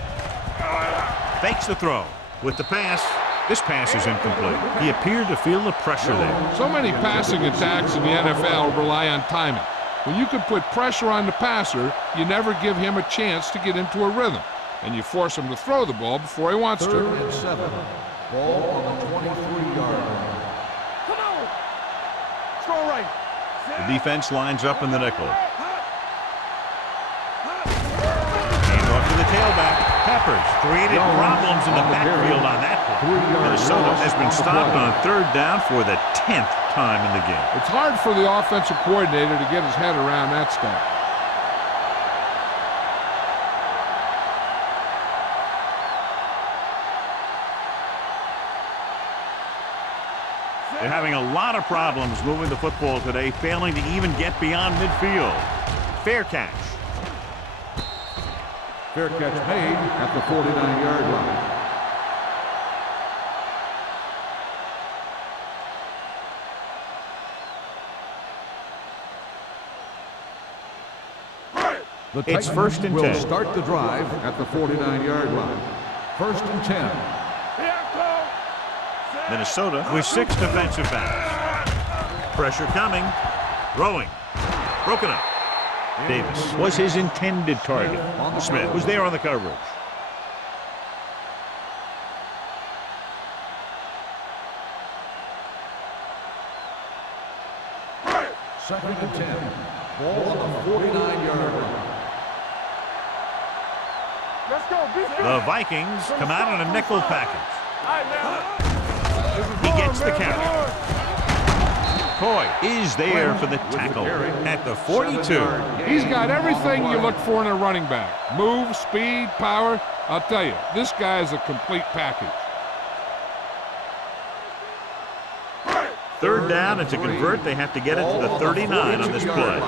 Fakes the throw. With the pass, this pass is incomplete. He appeared to feel the pressure there. So many passing attacks in the NFL rely on timing. When you can put pressure on the passer, you never give him a chance to get into a rhythm, and you force him to throw the ball before he wants Third to. and 7. Ball on the 23-yard line. Come on. Strong right. The defense lines up in the nickel. Hand off to the tailback. Peppers created problems in the backfield on that play. Minnesota has been stopped on 3rd down for the 10th time in the game. It's hard for the offensive coordinator to get his head around that stuff. They're having a lot of problems moving the football today, failing to even get beyond midfield. Fair catch. Fair catch made at the 49-yard line. The It's Titans 1st and 10. will start the drive at the 49-yard line. 1st and 10. Minnesota with 6 defensive backs. Pressure coming. Throwing. Broken up. Davis was his intended target. Smith was there on the coverage. Second and 10. Ball on the 49-yard line. Let's go. The Vikings come out in a nickel package. All right, man. He gets the carry. Coy is there for the tackle at the 42. He's got everything you look for in a running back. Move, speed, power. I'll tell you, this guy is a complete package. 3rd down, and to convert, they have to get it to the 39 on this play.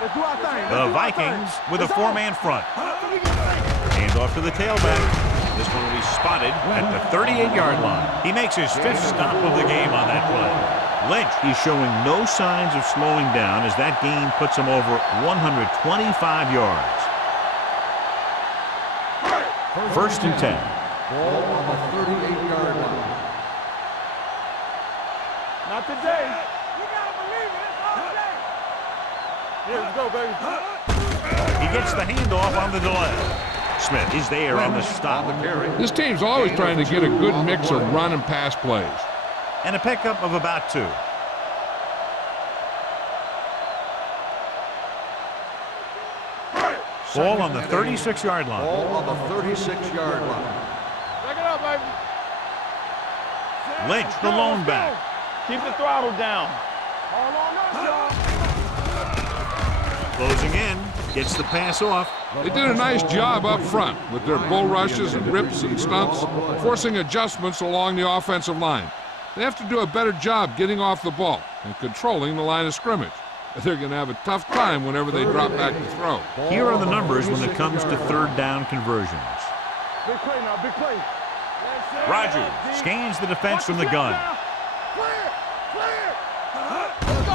Let's do our thing. The Vikings with a 4-man front. Hand off to the tailback. This one will be spotted at the 38-yard line. He makes his 5th stop of the game on that play. Lynch, he's showing no signs of slowing down as that gain puts him over 125 yards. 1st and 10. Ball on the 38-yard line. Not today. You gotta believe it. It's all day. Here we go, baby. He gets the handoff on the delay. Smith is there on the stop. This team's always trying to get a good mix of run and pass plays. And a pickup of about 2. Ball on the 36-yard line. Ball on the 36-yard line. Back it up, baby. Lynch, the lone back. Keep the throttle down. All on us, y'all. Closing in. Gets the pass off. They did a nice job up front with their bull rushes and rips and stunts, forcing adjustments along the offensive line. They have to do a better job getting off the ball and controlling the line of scrimmage. They're going to have a tough time whenever they drop back to throw. Here are the numbers when it comes to third down conversions. Big play now, big play. Rogers scans the defense from the gun.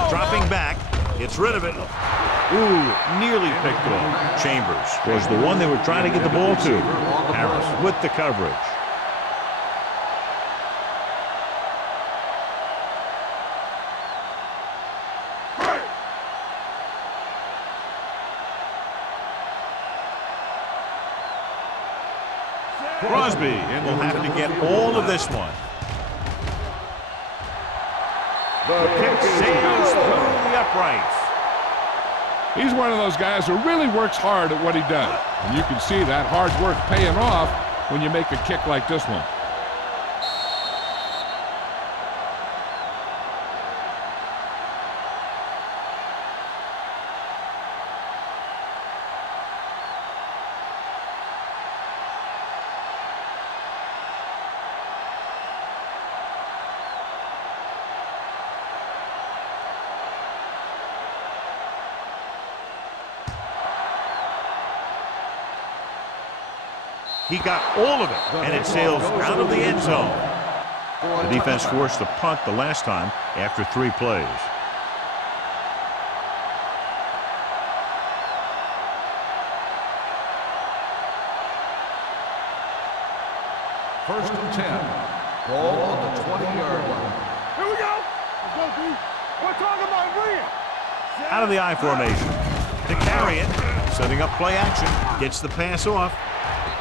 Dropping back, gets rid of it. Ooh, nearly picked off. Chambers was the one they were trying to get the ball to. Harris with the coverage. Crosby will have to get all of this one. The kick sails through the uprights. He's one of those guys who really works hard at what he does. And you can see that hard work paying off when you make a kick like this one. He got all of it, and it sails out of the end zone. The defense forced the punt the last time after 3 plays. First and 10. Ball on the 20-yard line. Here we go. Let's go, D. We're talking about brilliant. Out of the I formation. To carry it, setting up play action, gets the pass off.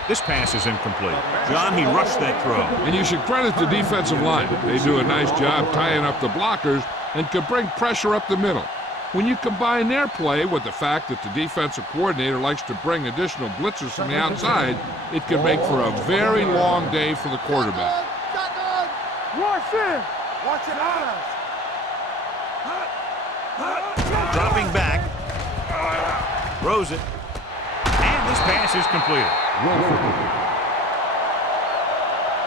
This pass is incomplete. John, he rushed that throw. And you should credit the defensive line. They do a nice job tying up the blockers and can bring pressure up the middle. When you combine their play with the fact that the defensive coordinator likes to bring additional blitzers from the outside, it can make for a very long day for the quarterback. Rush in. Watch your eyes. Dropping back. Throws it. And this pass is completed.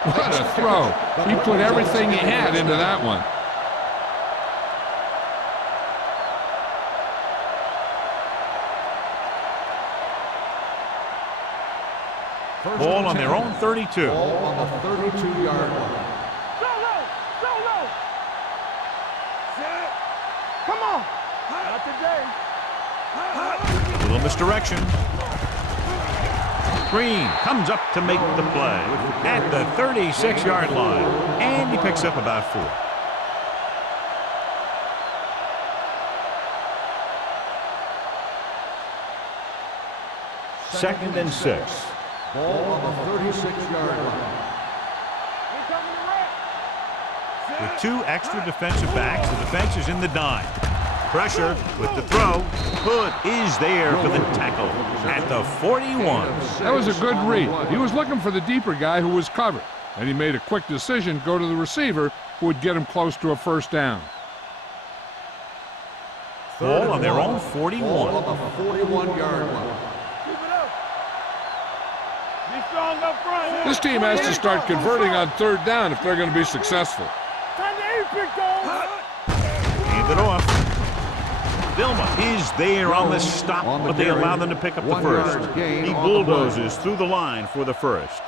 What a throw. He put everything he had into that one. Ball on their own 32. Ball on the 32-yard line. Solo. Come on. Not today. Little misdirection. Green comes up to make the play at the 36-yard line, and he picks up about 4. Second and 6. Ball on the 36-yard line. With 2 extra defensive backs, the defense is in the dime. Pressure with the throw. Hood is there for the tackle at the 41. That was a good read. He was looking for the deeper guy who was covered, and he made a quick decision, go to the receiver who would get him close to a first down. Ball on their own 41. Ball on the 41-yard line. Keep it up. Be strong up front. This team has to start converting on third down if they're going to be successful. Time to aim, big dog. Hand it off. Vilma is there on the stop, but they allow them to pick up the first. He bulldozes through the line for the first.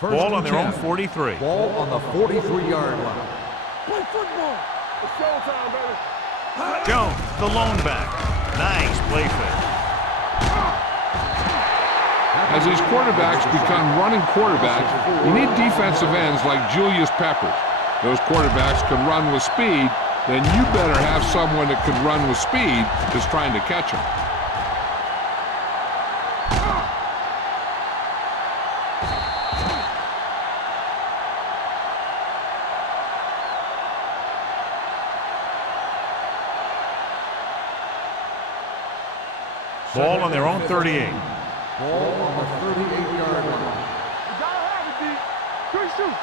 Ball on their own 43. Ball on the 43-yard line. Play football. It's showtime, baby. Jones, the lone back. Nice play fake. As these quarterbacks become running quarterbacks, you need defensive ends like Julius Peppers. Those quarterbacks can run with speed, then you better have someone that can run with speed that's trying to catch them. Ball on their own 38. Ball on the 38-yard line. You gotta have it, D. Quick shoot.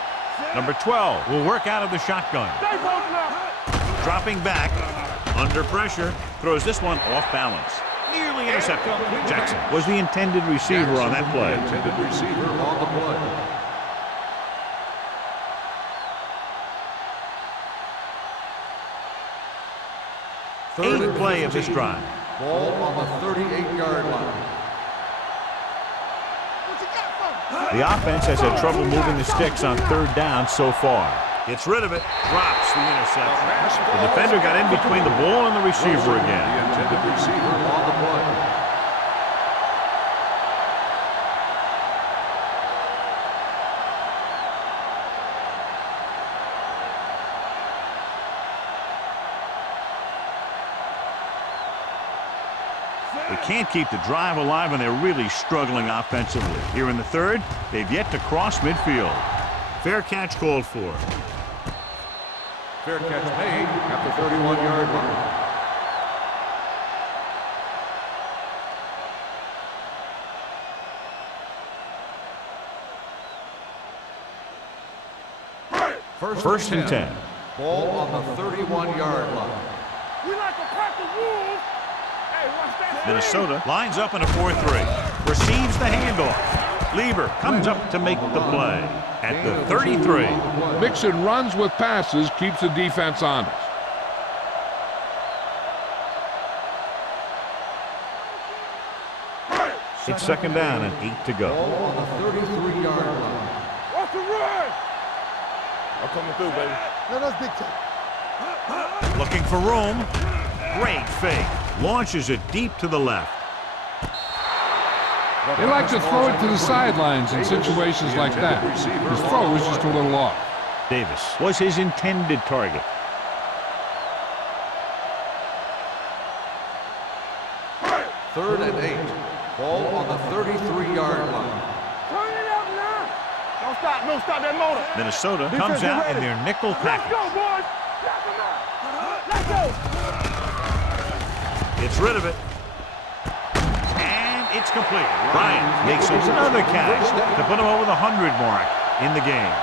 Number 12 will work out of the shotgun. Stay close now. Dropping back, under pressure, throws this one off balance. Nearly intercepted. Jackson was the intended receiver on that play. Intended receiver on the play. Eighth play of this drive. Ball on the 38-yard line. The offense has had trouble moving the sticks on third down so far. Gets rid of it, drops the interception. The defender got in between the ball and the receiver again. The intended receiver on the play. They can't keep the drive alive, and they're really struggling offensively. Here in the third, they've yet to cross midfield. Fair catch called for. Fair catch made at the 31-yard line. First and 10. Ball on the 31-yard line. We like to crack the rules. Hey, watch that. Minnesota lines up in a 4-3. Receives the handoff. Lieber comes up to make the play at the 33. Mixing runs with passes keeps the defense honest. It's second down and 8 to go. Ball on the 33-yard line. Watch the run. I'm coming through, baby. No, that's big time. Looking for room. Great fake. Launches it deep to the left. They like to throw it to the sidelines in situations like that. His throw was just a little off. Davis was his intended target. Third and 8. Ball on the 33-yard line. Turn it up now. Don't stop. Don't stop that motor. Minnesota comes out in their nickel Let's package. go, boys. Knock 'em out. Let's go. Gets rid of it. And it's complete. Bryant makes another catch to put him over the 100 mark in the game.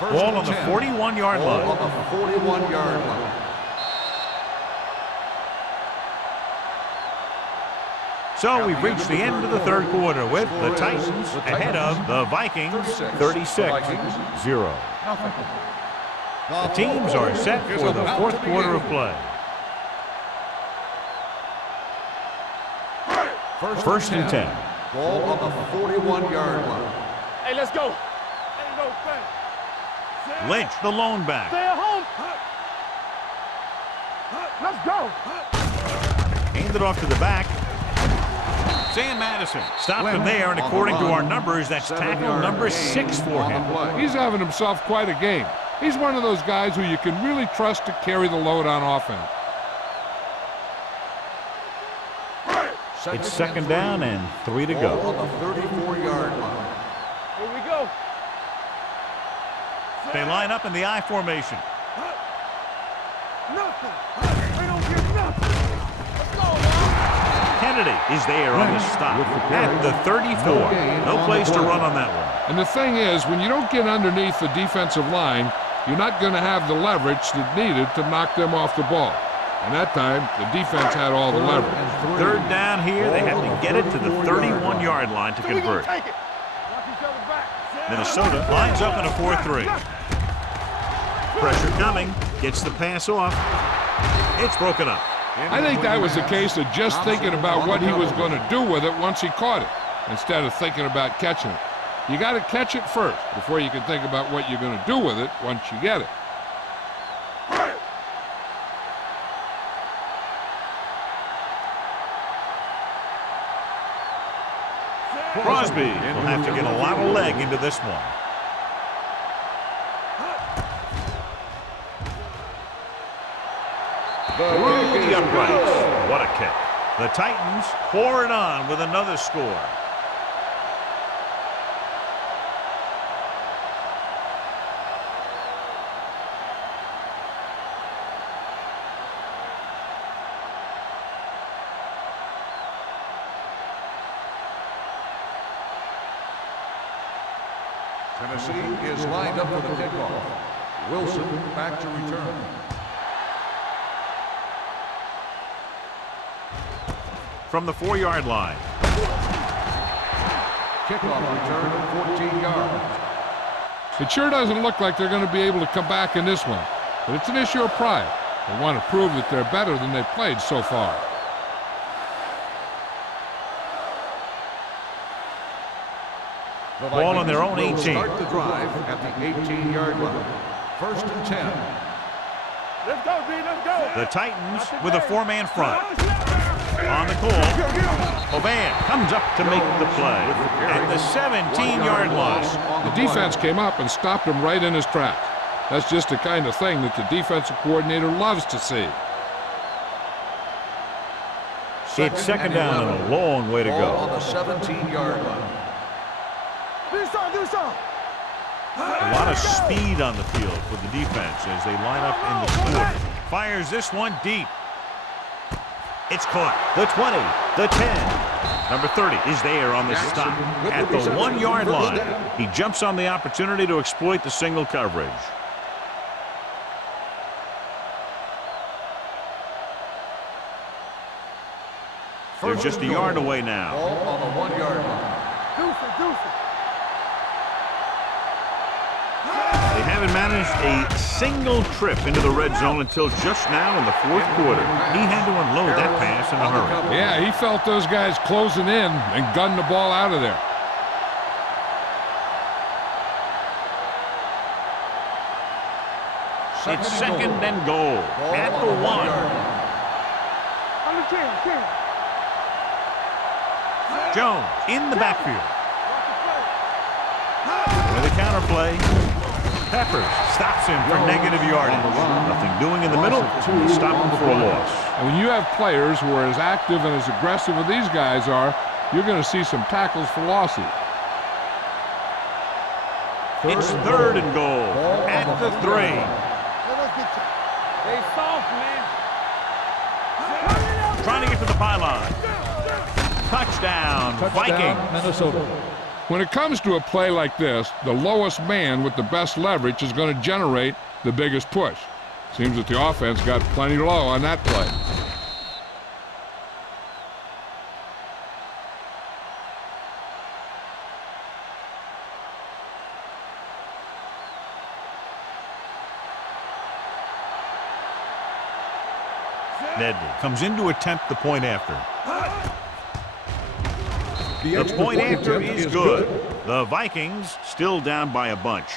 Ball on the 41-yard Ball line. on the 41-yard line. So we've reached the end of the third quarter with the Titans ahead of the Vikings 36-0. The teams are set for the fourth quarter of play. First and 10. Ball on the 41-yard line. Hey, let's go. Ain't no thing. Lynch, the lone back. Stay at home. Let's go. Handed off to the back. Sam Madison stopped him there, and according to our numbers, that's tackle number 6 for him. He's having himself quite a game. He's one of those guys who you can really trust to carry the load on offense. It's second down and 3 to Ball go. on the 34-yard line. Here we go. They line up in the I formation. Nothing. They don't get nothing. Let's go, man. Kennedy is there on the stop at the 34. No place to run on that one. And the thing is, when you don't get underneath the defensive line, you're not going to have the leverage that's needed to knock them off the ball. And that time, the defense had all the leverage. Third down here, they had to get it to the 31-yard line to convert. Take it. Watch each other back. Minnesota lines up in a 4-3. Pressure coming, gets the pass off. It's broken up. I think that was a case of just thinking about what he was going to do with it once he caught it, instead of thinking about catching it. You got to catch it first before you can think about what you're going to do with it once you get it. Crosby will have to get a lot of leg into this one. Through the uprights. What a kick. The Titans pour it on with another score. Tennessee is lined up for the kickoff. Wilson back to return. from the 4-yard line. Kickoff return, 14 yards. It sure doesn't look like they're going to be able to come back in this one, but it's an issue of pride. They want to prove that they're better than they've played so far. Ball on their own 18. Start the drive at the 18-yard line. 1st and 10. Let's go, D, let's go. The Titans with a 4-man front. On the call, Oban comes up to make the play at the 17-yard line. The defense came up and stopped him right in his tracks. That's just the kind of thing that the defensive coordinator loves to see. It's 2nd down and a long way to Ball on go. the 17-yard line. Do something. A lot of speed on the field for the defense as they line up in the quarter. Fires this one deep. It's caught. The 20, the 10. Number 30 is there on the stop at the 1-yard line. He jumps on the opportunity to exploit the single coverage. They're just a yard away now. Ball on the 1-yard line. They haven't managed a single trip into the red zone until just now in the 4th quarter. He had to unload that pass in a hurry. Yeah, he felt those guys closing in and gunned the ball out of there. It's 2nd and goal at the 1. On the 10. Jones in the backfield. With a counter play. Peppers stops him for negative yardage. Nothing doing in the middle. Stop him for a loss. And when you have players who are as active and as aggressive as these guys are, you're going to see some tackles for losses. It's 3rd and goal at the 3. They soft, man. Trying to get to the pylon. Touchdown, Vikings. Minnesota. When it comes to a play like this, the lowest man with the best leverage is going to generate the biggest push. Seems that the offense got plenty low on that play. Nedley comes in to attempt the point after. The point after is good. The Vikings still down by a bunch.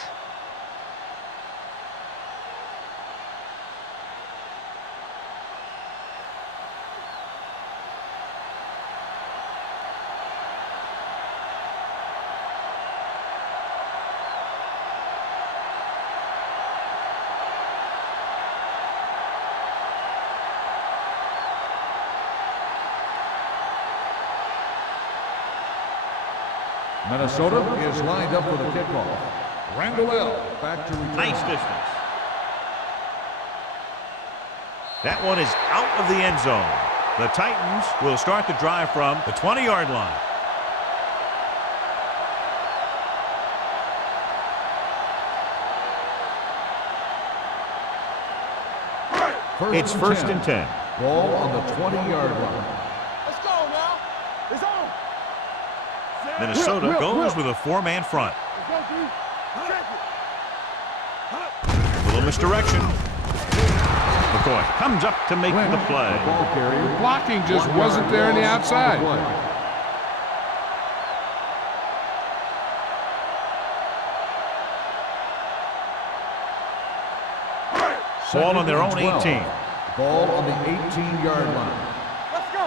Minnesota is lined up for the kickoff. Randall back to return. Nice distance. That one is out of the end zone. The Titans will start the drive from the 20-yard line. It's 1st and 10. Ball on the 20-yard line. Let's go now. It's on. Minnesota goes with a 4-man front. Let's go, D. Check A it. little misdirection. McCoy comes up to make the play. Ball carrier. Blocking just wasn't there on the outside. Ball on their own 18. Ball on the 18-yard line. Let's go.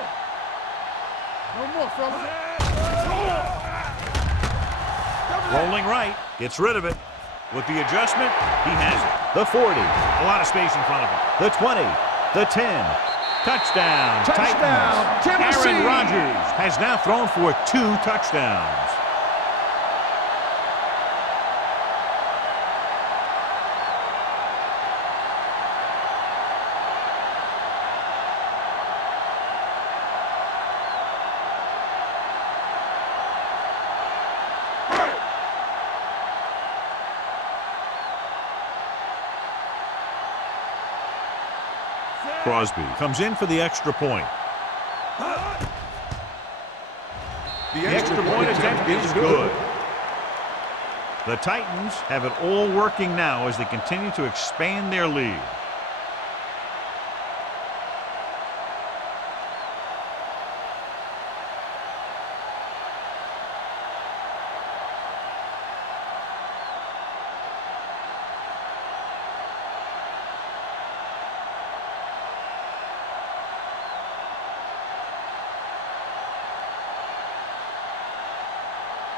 No more, fellas. Rolling right. Gets rid of it. With the adjustment, he has it. The 40. A lot of space in front of him. The 20. The 10. Touchdown. Touchdown, Titans. Tennessee. Aaron Rodgers has now thrown for 2 touchdowns. Crosby comes in for the extra point. The extra point attempt is good. The Titans have it all working now as they continue to expand their lead.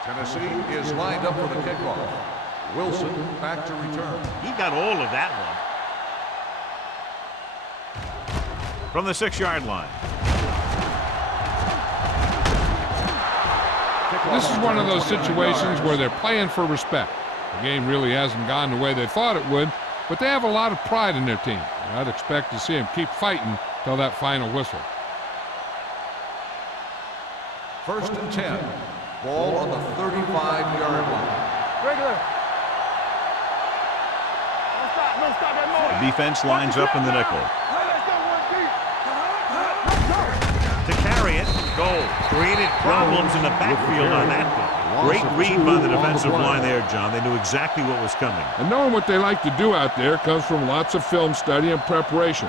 Tennessee is lined up for the kickoff. Wilson back to return. He got all of that one. From the 6-yard line. This is one of those situations where they're playing for respect. The game really hasn't gone the way they thought it would, but they have a lot of pride in their team. And I'd expect to see them keep fighting till that final whistle. 1st and 10. Ball on the 35-yard line. Regular. No stop that noise. The defense lines up in the nickel. To carry it, goal. Created problems in the backfield on that one. Great read by the defensive line there, John. They knew exactly what was coming. And knowing what they like to do out there comes from lots of film study and preparation.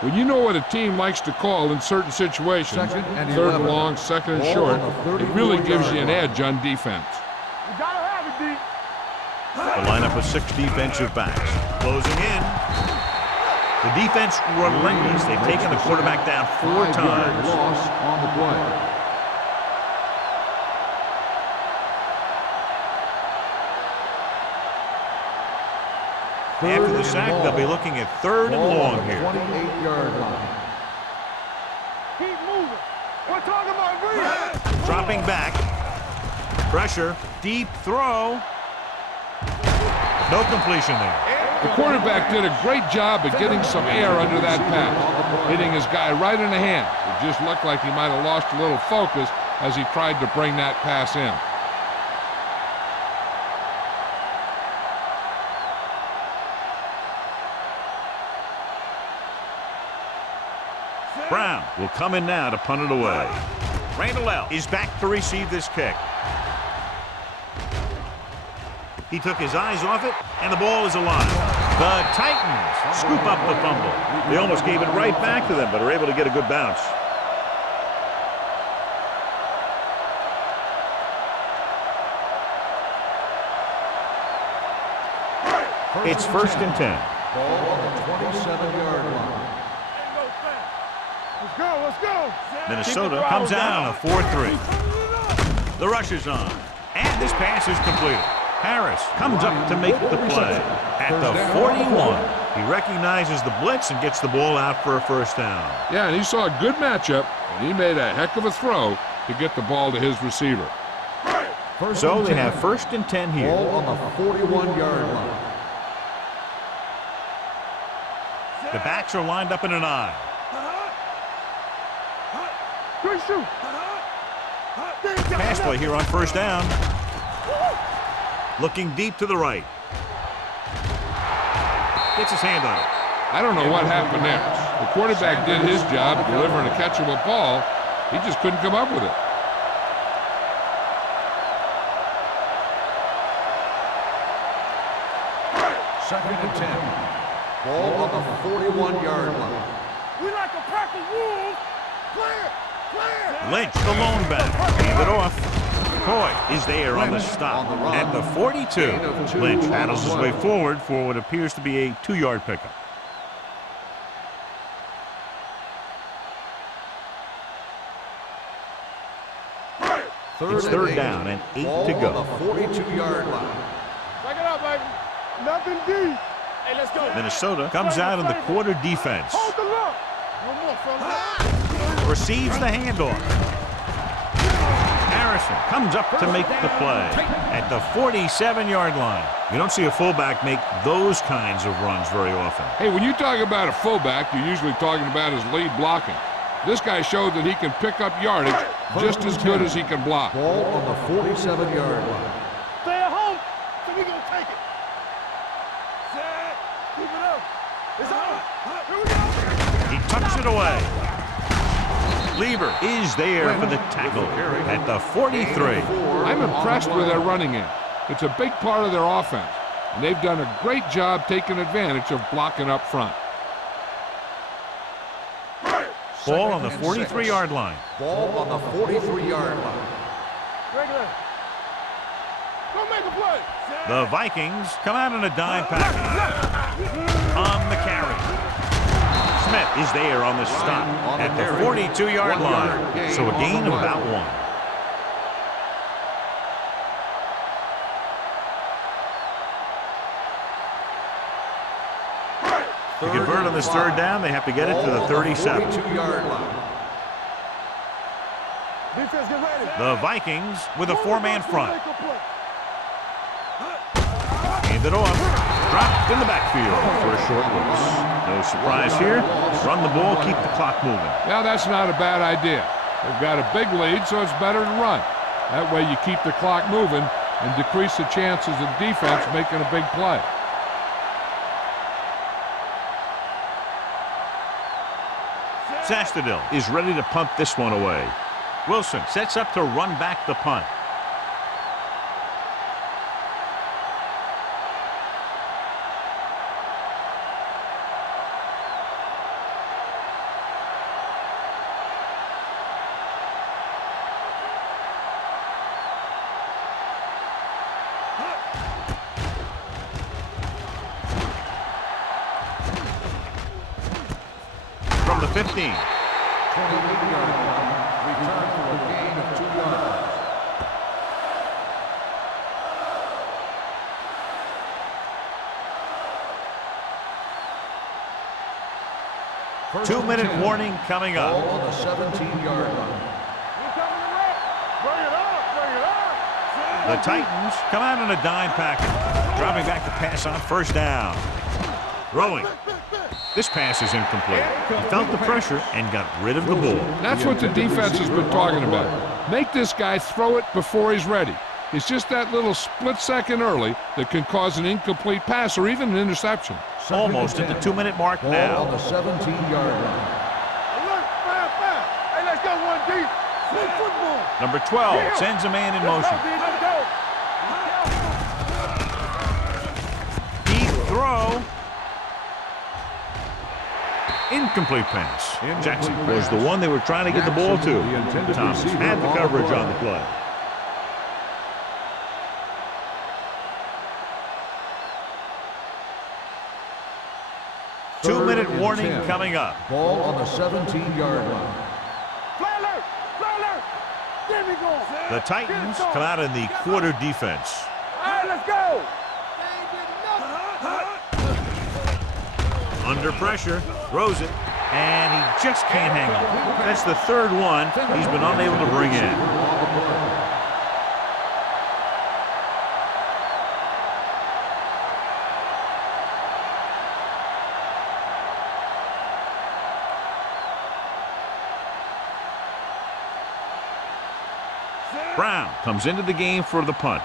When you know what a team likes to call in certain situations, 3rd and long, 2nd and short, it really gives you an edge on defense. You gotta have it, D. The lineup of 6 defensive backs. Closing in. The defense relentless. They've taken the quarterback down 4 times. Loss on the play. After the sack, they'll be looking at 3rd and long here. 28-yard line. Keep moving. We're talking about read. Dropping back. Pressure. Deep throw. No completion there. The quarterback did a great job of getting some air under that pass, hitting his guy right in the hand. It just looked like he might have lost a little focus as he tried to bring that pass in. Brown will come in now to punt it away. Randall is back to receive this kick. He took his eyes off it, and the ball is alive. The Titans scoop up the fumble. They almost gave it right back to them, but are able to get a good bounce. It's 1st and 10. Ball on the 27-yard line. Let's go, let's go. Minnesota comes out on a 4-3. The rush is on, and this pass is completed. Harris comes up to make the play at the 41. He recognizes the blitz and gets the ball out for a 1st down. Yeah, and he saw a good matchup, and he made a heck of a throw to get the ball to his receiver. So they have 1st and 10 here. Ball on the 41-yard line. The backs are lined up in an eye. Good shoot. Pass play here on 1st down. Looking deep to the right. Gets his hand on it. I don't know what happened there. The quarterback did his job delivering a catchable ball. He just couldn't come up with it. Second and 10. Ball on the 41-yard line. We like a pack of wolves. Clear, clear. Lynch, the lone back. Hand it off. Coy is there on the stop at the 42. Lynch paddles his way forward for what appears to be a 2-yard pickup. It's 3rd down and 8 to go. On the 42-yard line. Back it up, baby. Nothing deep. Hey, let's go. Minnesota comes out in the quarter defense. Hold the look. No more, fellas. Receives the handoff. Harrison comes up to make the play at the 47-yard line. You don't see a fullback make those kinds of runs very often. Hey, when you talk about a fullback, you're usually talking about his lead blocking. This guy showed that he can pick up yardage just as good as he can block. Ball on the 47-yard line. Stay at home, so we gonna take it. Set. Keep it up. It's on. Here we go. He tucks it away. Lieber is there for the tackle at the 43. I'm impressed with their running game. It's a big part of their offense, and they've done a great job taking advantage of blocking up front. Ball on the 43-yard line. Ball on the 43-yard line. Regular. Go make a play. The Vikings come out in a dime package on the carry. Smith is there on the stop at the 42-yard line. So a gain of about 1. To convert on this third down, they have to get it to the 37. 42-yard line. Defense, get ready. The Vikings with a 4-man front. Handed off. Dropped in the backfield for a short loss. No surprise here. Run the ball, keep the clock moving. Now that's not a bad idea. They've got a big lead, so it's better to run. That way you keep the clock moving and decrease the chances of defense making a big play. Sastadil is ready to punt this one away. Wilson sets up to run back the punt. From the 15. 28-yard line. Return for a gain of 2 yards. First 2-minute and 10. warning coming Ball up. on the 17-yard line. Bring it up. Bring it up. The Titans come out in a dime package. Dropping back to pass on first down. Throwing. This pass is incomplete. He felt the pressure and got rid of the ball. That's what the defense has been talking about. Make this guy throw it before he's ready. It's just that little split second early that can cause an incomplete pass or even an interception. Almost at the 2-minute mark Ball on now. the 17-yard line. Alert, fire, fire. Hey, let's go one deep. Play football. Number 12 sends a man in motion. Deep throw. Incomplete pass. Jackson was the one they were trying to get the ball to. Thomas had the coverage on the play. Two-minute warning coming up. Ball on the 17-yard line. Play alert. Play alert. There we go. The Titans come out in the quarter defense. All right, let's go. Under pressure, throws it, and he just can't hang on. That's the third one he's been unable to bring in. Brown comes into the game for the punt.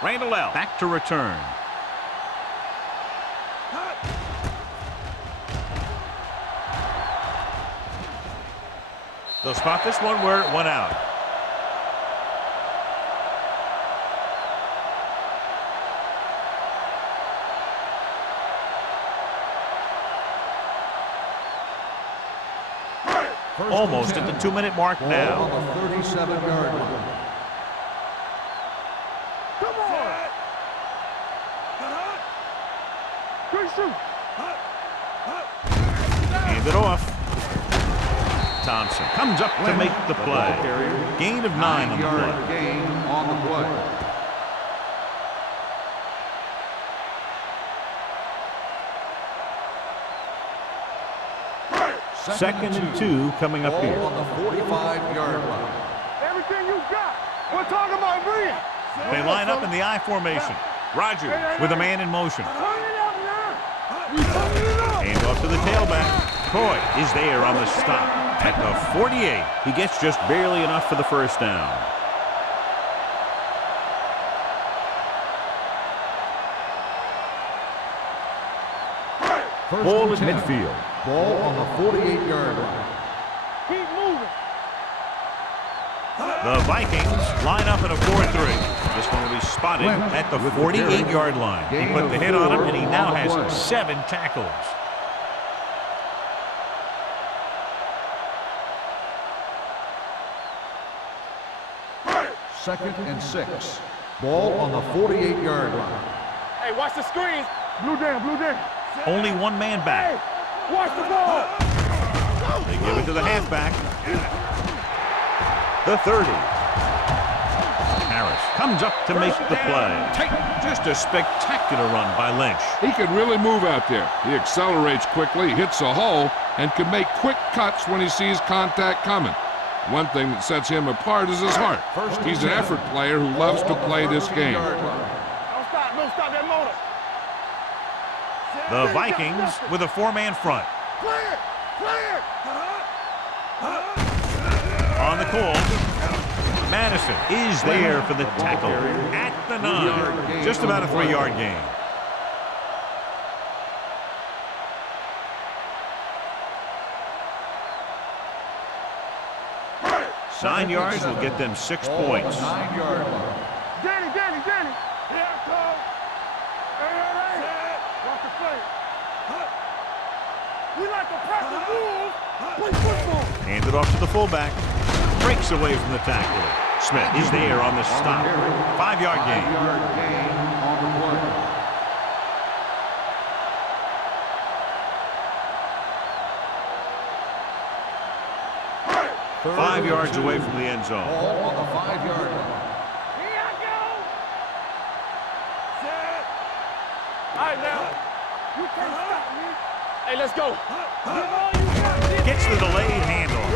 Randall L. back to return. They'll spot this one where it went out. Almost at the 2-minute mark Ball now. on the 37-yard line. Come on. Good shoot. Hand it off. Thompson comes up to make the play. Gain of 9 on the 9-yard play. gain on the play. Second and 2 coming up Ball here. on the 45-yard line. Everything you got. We're talking about Bree. They line up in the I formation. Rogers with a man in motion. Turn it up now. We turn it up. Hand off to the tailback. Coy is there on the stop. At the 48, he gets just barely enough for the first down. First Ball and at 10. midfield. Ball on the 48-yard line. Keep moving. The Vikings line up in a 4-3. This one will be spotted at the 48-yard line. He put the hit on him, and he now has 7 tackles. Second and 6. Ball on the 48-yard line. Hey, watch the screens. Blue down. Only one man back. Hey, watch the ball. They give it to the halfback. The 30. Harris comes up to make the play. Just a spectacular run by Lynch. He can really move out there. He accelerates quickly, hits a hole, and can make quick cuts when he sees contact coming. One thing that sets him apart is his heart. He's an effort player who loves to play this game. Don't stop that motor. The Vikings with a 4-man front. Clear. On the call, Madison is there for the tackle at the 9. Just about a 3-yard gain. Nine yards will get them 6 points. 9-yard line. Danny. Here I come. Hey. Watch the play. We like to practice rules. Play football. Handed off to the fullback. Breaks away from the tackler. Smith is there on the stop. 5-yard gain. 5-yard gain on the play. Five yards away from the end zone. Ball on the 5-yard line. Here I go. Set. All right, now. You can't stop me. Hey, let's go. Give all you got. Gets the delayed handoff.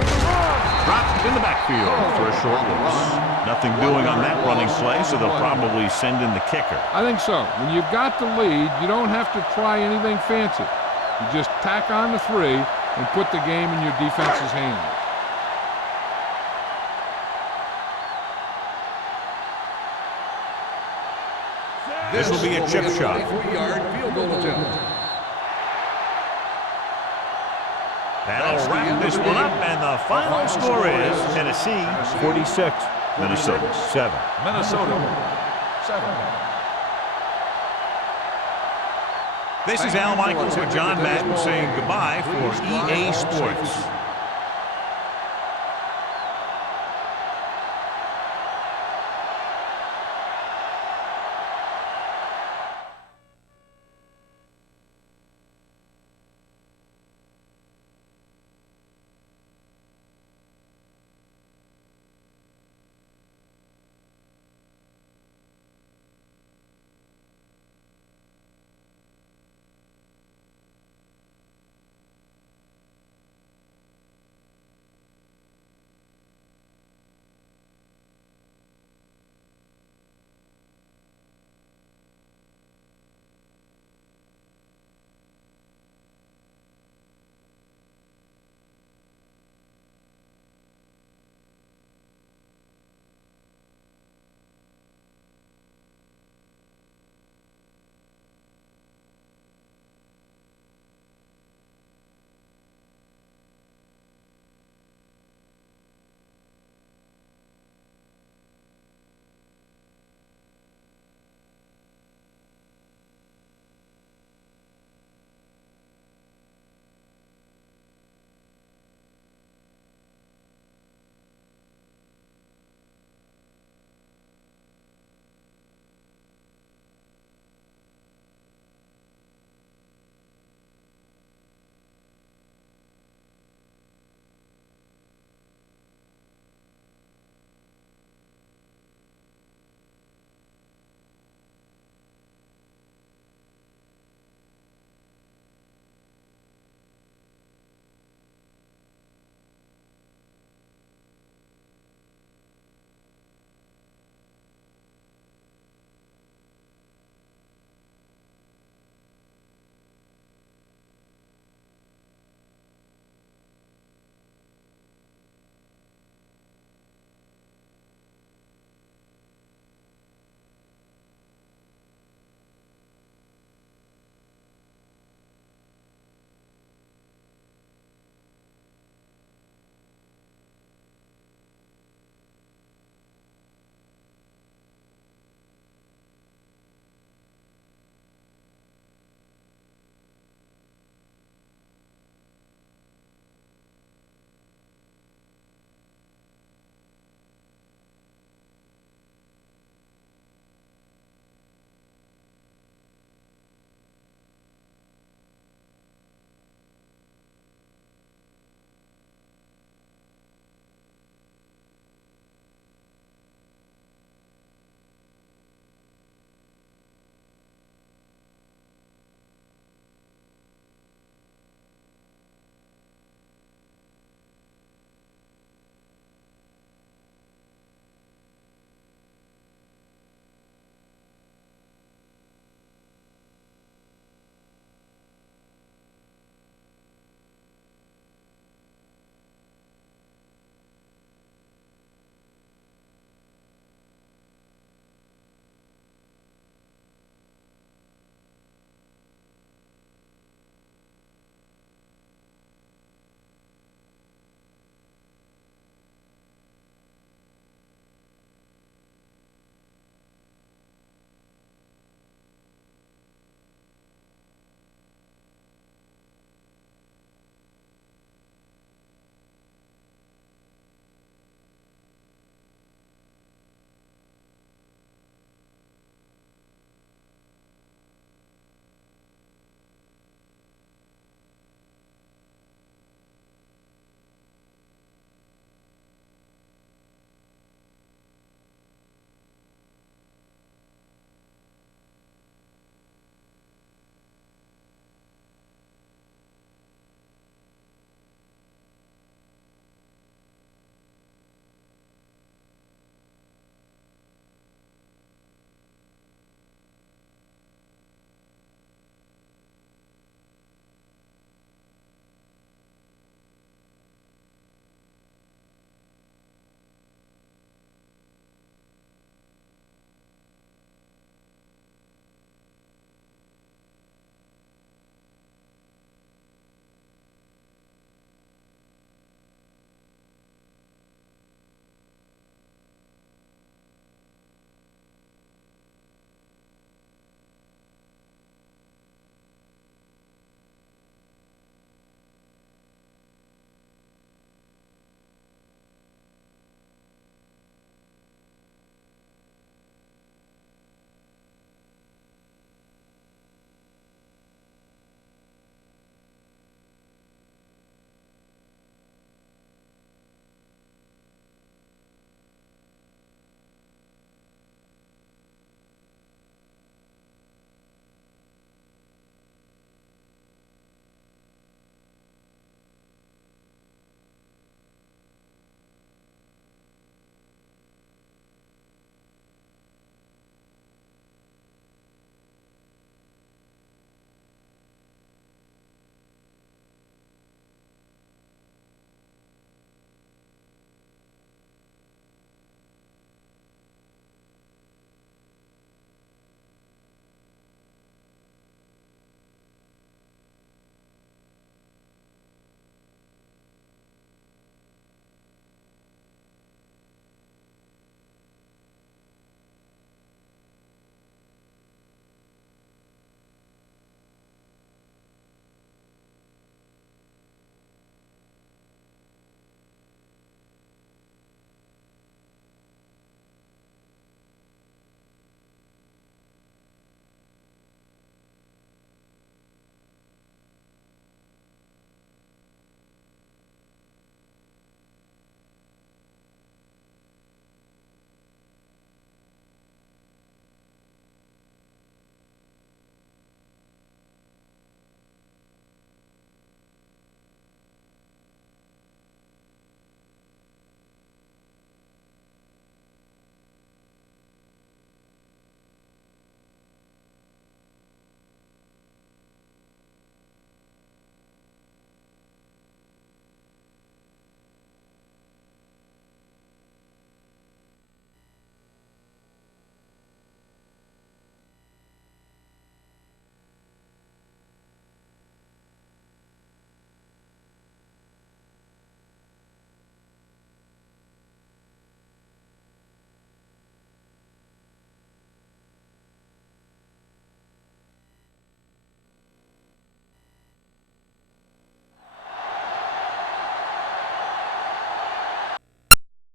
Dropped in the backfield for a short loss. Nothing doing on that running play, so they'll probably send in the kicker. I think so. When you've got the lead, you don't have to try anything fancy. You just tack on the 3 and put the game in your defense's hands. This will be a chip shot. 23-yard field goal attempt. That'll wrap this one up, and the final score is Tennessee 46, Minnesota 7. Minnesota 7. This is Al Michaels with John Madden saying goodbye for EA Sports.